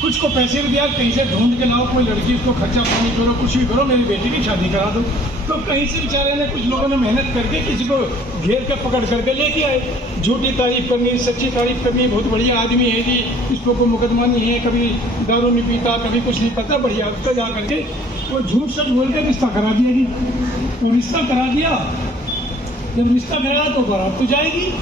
कुछ को पैसे भी दिया, कहीं से ढूंढ के लाओ कोई लड़की, उसको खर्चा पानी करो, कुछ भी करो, मेरी बेटी की शादी करा दो। तो कहीं से बेचारे ने, कुछ लोगों ने मेहनत करके किसी को घेर के पकड़ करके लेके आए। झूठी तारीफ करनी, सच्ची तारीफ करनी, बहुत बढ़िया आदमी है जी, इसको कोई मुकदमा नहीं है, कभी दारू नहीं पीता, कभी कुछ नहीं पता, बढ़िया उसको जा करके वो झूठ सच बोल के रिश्ता करा दिया जी। वो रिश्ता करा दिया, जब रिश्ता करा तो बारात तो जाएगी।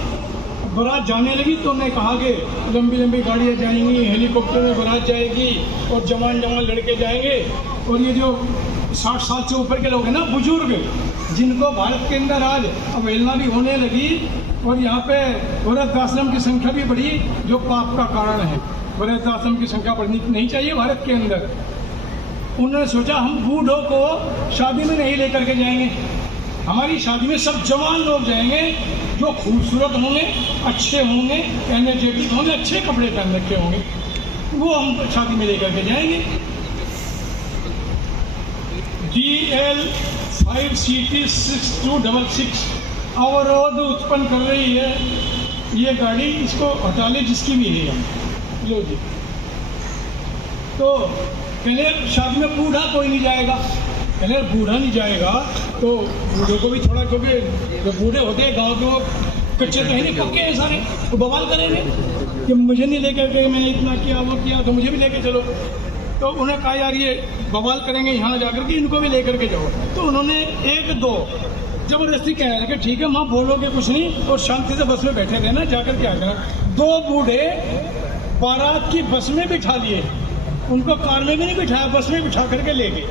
बारात जाने लगी तो उन्होंने कहा कि लंबी लंबी गाड़ियाँ जाएंगी, हेलीकॉप्टर में बारात जाएगी और जवान जवान लड़के जाएंगे। और ये जो 60 साल से ऊपर के लोग हैं ना, बुजुर्ग, जिनको भारत के अंदर आज अवहेलना भी होने लगी और यहाँ पे वृद्धाश्रम की संख्या भी बढ़ी, जो पाप का कारण है। वृद्धाश्रम की संख्या बढ़नी नहीं चाहिए भारत के अंदर। उन्होंने सोचा हम बूढ़ों को शादी में नहीं लेकर के जाएंगे, हमारी शादी में सब जवान लोग जाएंगे जो खूबसूरत होंगे, अच्छे होंगे, एनर्जेटिक होंगे, अच्छे कपड़े पहन रखे होंगे, वो हम शादी में लेकर के जाएंगे। DL 5CT6266 अवरोध उत्पन्न कर रही है ये गाड़ी, इसको हटा ले जिसकी भी है। लो जी, तो पहले शादी में बूढ़ा कोई नहीं जाएगा, पहले बूढ़ा नहीं जाएगा तो बूढ़ों को भी थोड़ा, क्योंकि जो बूढ़े होते हैं गांव के वो कच्चे तो है नहीं, पक्के हैं सारे, वो बवाल करेंगे कि मुझे नहीं लेकर के, मैंने इतना किया वो किया तो मुझे भी लेके चलो। तो उन्हें कहा यार ये बवाल करेंगे यहाँ जाकर के, इनको भी लेकर के जाओ। तो उन्होंने 1-2 जबरदस्ती कहने लगे ठीक है माँ बोलोगे कुछ नहीं और शांति से बस में बैठे रहना, जाकर के आ जाना। 2 बूढ़े बारात की बस में बिठा लिए, उनको कार में भी नहीं बिठाया, बस में बिठा करके ले गए।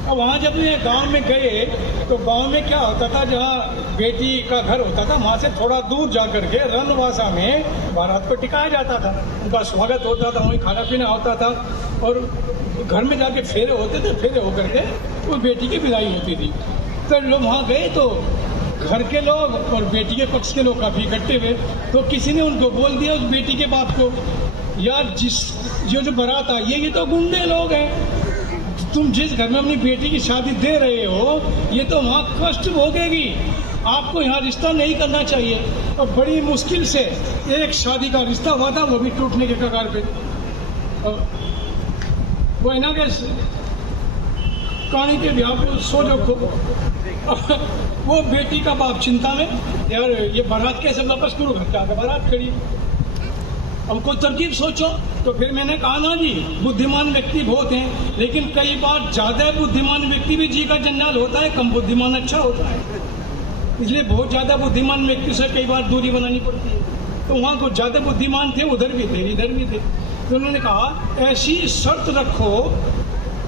अब वहाँ जब ये गांव में गए तो गांव में क्या होता था, जहाँ बेटी का घर होता था वहाँ से थोड़ा दूर जा करके रनवासा में बारात को टिकाया जाता था, उनका स्वागत होता था, वहीं खाना पीना होता था और घर में जाके फेरे होते थे, फेरे होकर के वो बेटी की विदाई होती थी। तो लोग वहाँ गए तो घर के लोग और बेटी के पक्ष के लोग काफ़ी इकट्ठे हुए, तो किसी ने उनको बोल दिया उस बेटी के बाप को, यार ये जो बारात आई है ये तो गुंडे लोग हैं, तुम जिस घर में अपनी बेटी की शादी दे रहे हो ये तो वहाँ कष्ट भोगेगी, आपको यहाँ रिश्ता नहीं करना चाहिए। और बड़ी मुश्किल से एक शादी का रिश्ता हुआ था, वो भी टूटने के कगार पे। वो है ना कि कहानी के ब्याह को सो रखो, वो बेटी का बाप चिंता में, यार ये बारात कैसे वापस करूँ, घर जाकर बारात खड़ी, अब कोई तरकीब सोचो। तो फिर मैंने कहा ना जी, बुद्धिमान व्यक्ति बहुत हैं, लेकिन कई बार ज़्यादा बुद्धिमान व्यक्ति भी जी का जंजाल होता है, कम बुद्धिमान अच्छा होता है, इसलिए बहुत ज़्यादा बुद्धिमान व्यक्ति से कई बार दूरी बनानी पड़ती है। तो वहाँ कुछ ज़्यादा बुद्धिमान थे, उधर भी थे इधर भी थे। तो उन्होंने कहा ऐसी शर्त रखो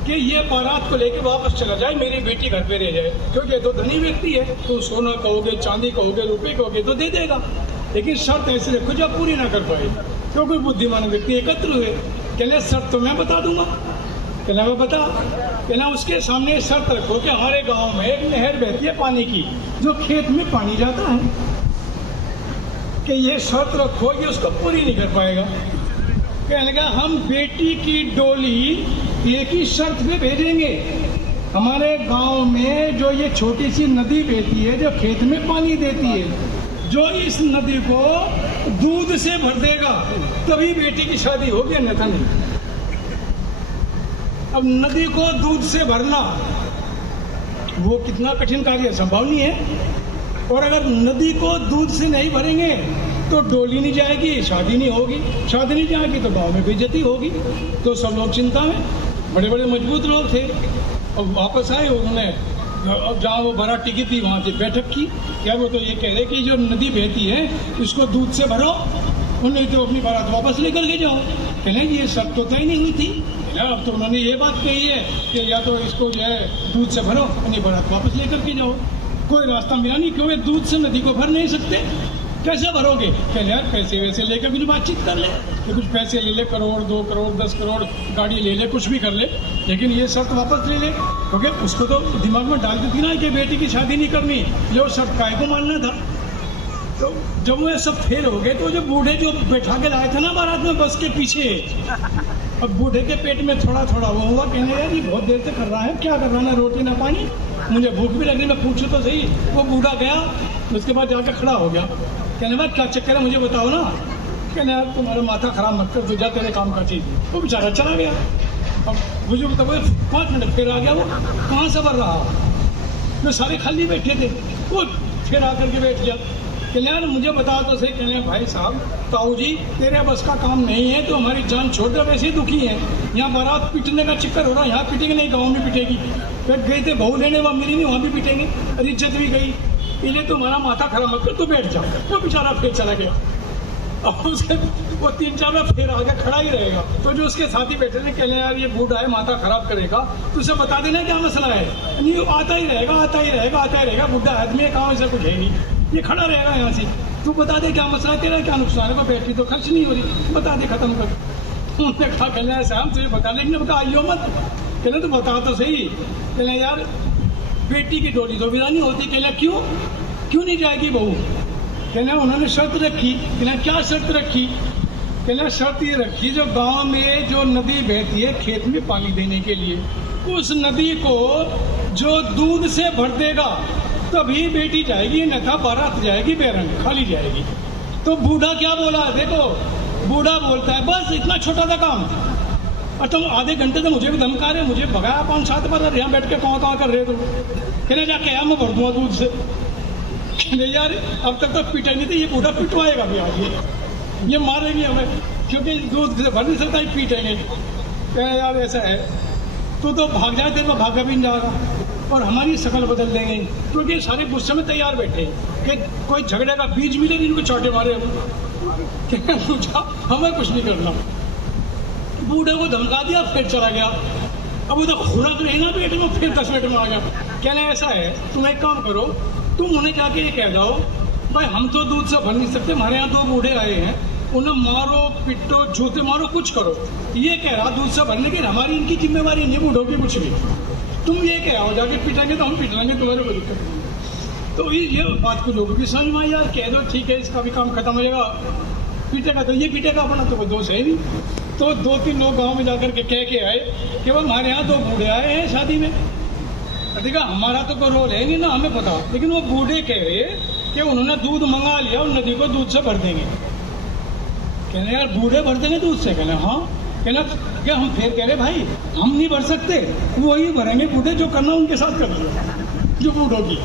कि ये बारात को लेके वापस चला जाए, मेरी बेटी घर पे रह जाए, क्योंकि तो धनी व्यक्ति है, तो सोना कहोगे, चांदी कहोगे, रुपये कहोगे तो दे देगा, लेकिन शर्त ऐसे रखो जो पूरी ना कर पाए। तो कोई बुद्धिमान व्यक्ति एकत्र हुए, कहले शर्त तो मैं बता दूंगा, कहना मैं बता, कहना उसके सामने शर्त रखो कि हमारे गांव में एक नहर बहती है पानी की, जो खेत में पानी जाता है, कि ये शर्त रखो कि उसको पूरी नहीं कर पाएगा। कहने लगा हम बेटी की डोली एक ही शर्त पे भेजेंगे, हमारे गांव में जो ये छोटी सी नदी बहती है जो खेत में पानी देती है, जो इस नदी को दूध से भर देगा तभी बेटी की शादी होगी, अन्यथा नहीं। अब नदी को दूध से भरना वो कितना कठिन कार्य है, संभव नहीं है। और अगर नदी को दूध से नहीं भरेंगे तो डोली नहीं जाएगी, शादी नहीं होगी, शादी नहीं जाएगी तो गांव में बेइज्जती होगी। तो सब लोग चिंता में, बड़े बड़े मजबूत लोग थे। अब वापस आए, उन्होंने अब जहाँ वो बारात टिकी थी वहाँ से बैठक की, क्या वो तो ये कह रहे कि जो नदी बहती है उसको दूध से भरो, उन्हें तो अपनी बारात वापस लेकर के जाओ। कहने ये शर्त तो तय नहीं हुई थी, अब तो उन्होंने ये बात कही है कि या तो इसको जो है दूध से भरो, अपनी बारात वापस लेकर के जाओ। कोई रास्ता मिला नहीं, क्यों दूध से नदी को भर नहीं सकते, कैसे भरोगे? कहले यार पैसे वैसे लेकर भी बातचीत कर ले, कि कुछ पैसे ले ले, 1 करोड़ 2 करोड़ 10 करोड़ गाड़ी ले ले, कुछ भी कर ले, लेकिन ये शर्त वापस ले ले, क्योंकि उसको तो दिमाग में डाल दी थी ना कि बेटी की शादी नहीं करनी, ये शर्त काय को मानना था। तो जब वो सब फेल हो गए तो जो बूढ़े जो बैठा के लाए थे ना बारात में बस के पीछे, अब बूढ़े के पेट में थोड़ा थोड़ा वो हुआ, कहने यार ये बहुत देर से कर रहा है, क्या कर रहा है, ना रोटी ना पानी, मुझे भूख भी लग रही, मैं पूछूँ तो सही। वो बूढ़ा गया, उसके बाद जाकर खड़ा हो गया, कहने भाई क्या चक्कर है मुझे बताओ ना। कहने यार तुम्हारा माथा खराब मत कर, तू जा तेरे काम का चीज। वो बेचारा चला गया। अब बुजुर्ग तो 5 मिनट फिर आ गया। वो कहाँ से भर रहा, मैं सारे खाली बैठे थे, वो फिर आकर के बैठ गया। कहने यार मुझे बता तो सही। कहने भाई साहब, ताऊ जी तेरे बस का काम नहीं है तो हमारी जान छोड़ दे, वैसे ही दुखी है। यहाँ बारात पिटने का चक्कर हो रहा है, यहाँ पिटेंगे नहीं, गाँव में पिटेगी। फिर गए थे बहू लेने, वहाँ मिली नहीं, वहाँ भी पिटेंगे, और इज्जत भी गई। इन्हें तुम्हारा माथा खराब मत कर, तू बैठ जा। वो बेचारा फिर चला गया। अब उसके वो 3-4 बार फिर आगे खड़ा ही रहेगा। तो जो उसके साथी बैठे थे, कहने यार ये बूढ़ा है, माथा खराब करेगा, तो उसे बता देना क्या मसला है। नहीं, आता ही रहेगा, आता ही रहेगा, आता ही रहेगा, बुढ़ा आदमी है, कहाँ ऐसा कुछ है नहीं, ये खड़ा रहेगा यहाँ से। तू बता दे क्या मसला है, तेरा क्या नुकसान है। वो बैटरी तो खर्च नहीं हो रही, बता दे, खत्म कर। उन्होंने कहा कहना ऐसा हम तुझे बता, लेकिन बता आइयो मत। कहना तो बता तो सही। कहना यार बेटी की डोली तो विदा नहीं होती। कहना क्यों नहीं जाएगी बहू। कहना उन्होंने शर्त रखी। कहना क्या शर्त रखी। कहना शर्त ये रखी, जो गांव में जो नदी बहती है खेत में पानी देने के लिए, उस नदी को जो दूध से भर देगा तभी बेटी जाएगी, अन्यथा बारात जाएगी बेरंग, खाली जाएगी। तो बूढ़ा क्या बोला, देखो बूढ़ा बोलता है बस इतना छोटा सा काम, और तुम आधे घंटे तो मुझे भी धमका रहे, मुझे भगाया 5-7 बार, यहाँ बैठ के कहाँ कर रहे तुम। कहने जाके मैं भर दूंगा दूध से। कहने यार अब तक तो पिटा नहीं थी, ये बूढ़ा पिटवाएगा भी आज, ये मारेंगे हमें, क्योंकि दूध से भर नहीं सकता, ही पीटेंगे। कहने यार ऐसा है, तू तो भाग जाए, तेरे को भागा भी नहीं जाएगा, और हमारी शक्ल बदल देंगे, क्योंकि सारे गुस्से में तैयार बैठे कि कोई झगड़े का बीज मिले नहीं, इनको चौटे मारे। हमें कुछ नहीं करना। बूढ़े को धमका दिया, फिर चला गया। अब वो तो खुराक रही ना पेट में, फिर 10 मिनट में आ गया। कहना ऐसा है, तुम एक काम करो, तुम उन्हें जाके ये कह दो भाई हम तो दूध से भर नहीं सकते, हमारे यहाँ 2 बूढ़े आए हैं, उन्हें मारो पिटो जूते मारो कुछ करो। ये कह रहा दूध से भरने की, हमारी इनकी जिम्मेवारी नहीं बूढ़ों की कुछ भी। तुम ये कह रहा हो जाके पिटाएंगे तो हम पिट लेंगे, तुम्हारे को दिक्कत नहीं। तो ये बात को लोगों की समझ में आई, यार कह दो ठीक है, इसका भी काम खत्म हो जाएगा। पीटेगा तो ये पीटेगा, अपना तो कोई दोष है नहीं। तो 2-3 लोग गांव में जाकर के कह के आए कि भाई हमारे यहाँ 2 बूढ़े आए हैं शादी में। देखा हमारा तो कोई रोल है नहीं ना, हमें पता। लेकिन वो बूढ़े कह रहे कि उन्होंने दूध मंगा लिया और नदी को दूध से भर देंगे। कहने यार बूढ़े भर देंगे दूध से। कहना हाँ। कहना क्या हम फिर कह रहे भाई हम नहीं भर सकते, वही भरेंगे बूढ़े, जो करना उनके साथ कर लो, जो बूढ़ों की।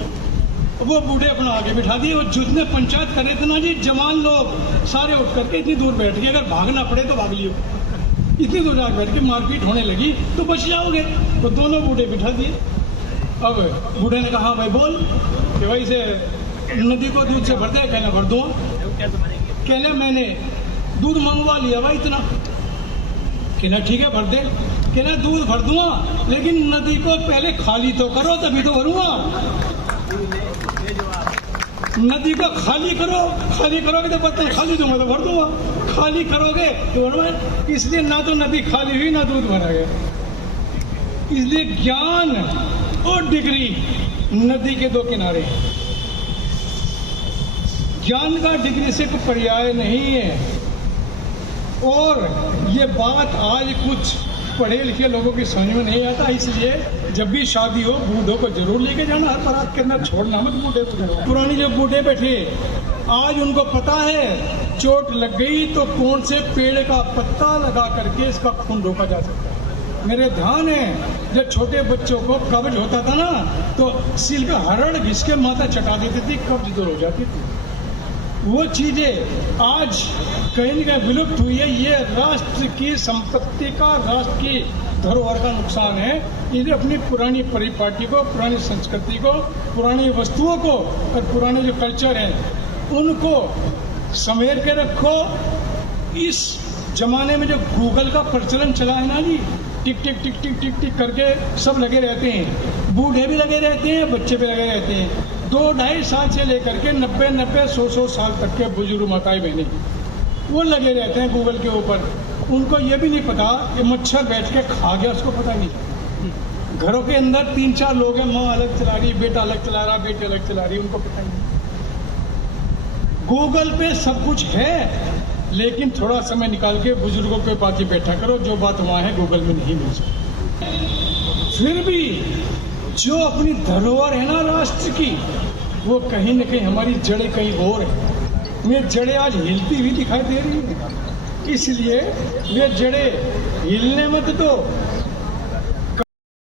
वो बूढ़े अपना आगे बिठा दिए। वो जितने पंचायत करे थे ना जी, जवान लोग सारे उठ करके इतनी दूर बैठ गए, अगर भागना पड़े तो भाग लियो। इतनी दूर जाकर बैठ के मारपीट होने लगी तो बच जाओगे। तो दोनों बूढ़े बिठा दिए। अब बूढ़े ने कहा भाई बोल कि भाई से नदी को दूध से भर दे। कहना भर दो। कहने मैंने दूध मंगवा लिया भाई इतना। कहना ठीक है भर दे। कहना दूध भर दूंगा, लेकिन नदी को पहले खाली तो करो तभी तो भरूंगा। नदी को खाली करो, खाली करोगे तो बर्तन खाली दूंगा तो भर दूंगा, खाली करोगे तो भरवा। इसलिए ना तो नदी खाली हुई ना दूध भरा गया। इसलिए ज्ञान और डिग्री नदी के 2 किनारे। ज्ञान का डिग्री से कोई पर्याय नहीं है। और ये बात आज कुछ पढ़े लिखे लोगों की समझ में नहीं आता, इसलिए जब भी शादी हो बूढ़ों को जरूर लेके जाना, हर बारात के अंदर छोड़ना मत बूढ़े को। पुरानी जो बूढ़े बैठे आज उनको पता है चोट लग गई तो कौन से पेड़ का पत्ता लगा करके इसका खून रोका जा सकता है। मेरे ध्यान है जब छोटे बच्चों को कब्ज होता था ना, तो सील का हरड़ घिस के माथा चटा देती थी, कब्ज दूर हो जाती थी। वो चीजें आज कहीं न कहीं विलुप्त हुई है। ये राष्ट्र की संपत्ति का, राष्ट्र की धरोहर का नुकसान है। इसलिए अपनी पुरानी परिपाटी को, पुरानी संस्कृति को, पुरानी वस्तुओं को और पुराने जो कल्चर हैं उनको समेट के रखो। इस जमाने में जो गूगल का प्रचलन चला है ना जी, टिक टिक टिक टिक टिक टिक करके सब लगे रहते हैं, बूढ़े भी लगे रहते हैं, बच्चे भी लगे रहते हैं। 2-2.5 साल से लेकर के 90-90, 100-100 साल तक के बुजुर्ग माताएं बहनें वो लगे रहते हैं गूगल के ऊपर। उनको ये भी नहीं पता कि मच्छर बैठ के खा गया, उसको पता नहीं। घरों के अंदर 3-4 लोग हैं, माँ अलग चला रही, बेटा अलग चला रहा, बेटी अलग चला रही, उनको पता नहीं। गूगल पे सब कुछ है, लेकिन थोड़ा समय निकाल के बुजुर्गों के पास ही बैठा करो। जो बात वहाँ है गूगल में नहीं मिल सकती। फिर भी जो अपनी धरोहर है ना राष्ट्र की, वो कहीं न कहीं हमारी जड़ें कहीं और है। वे जड़ें आज हिलती हुई दिखाई दे रही हैं। इसलिए वे जड़ें हिलने मत दो,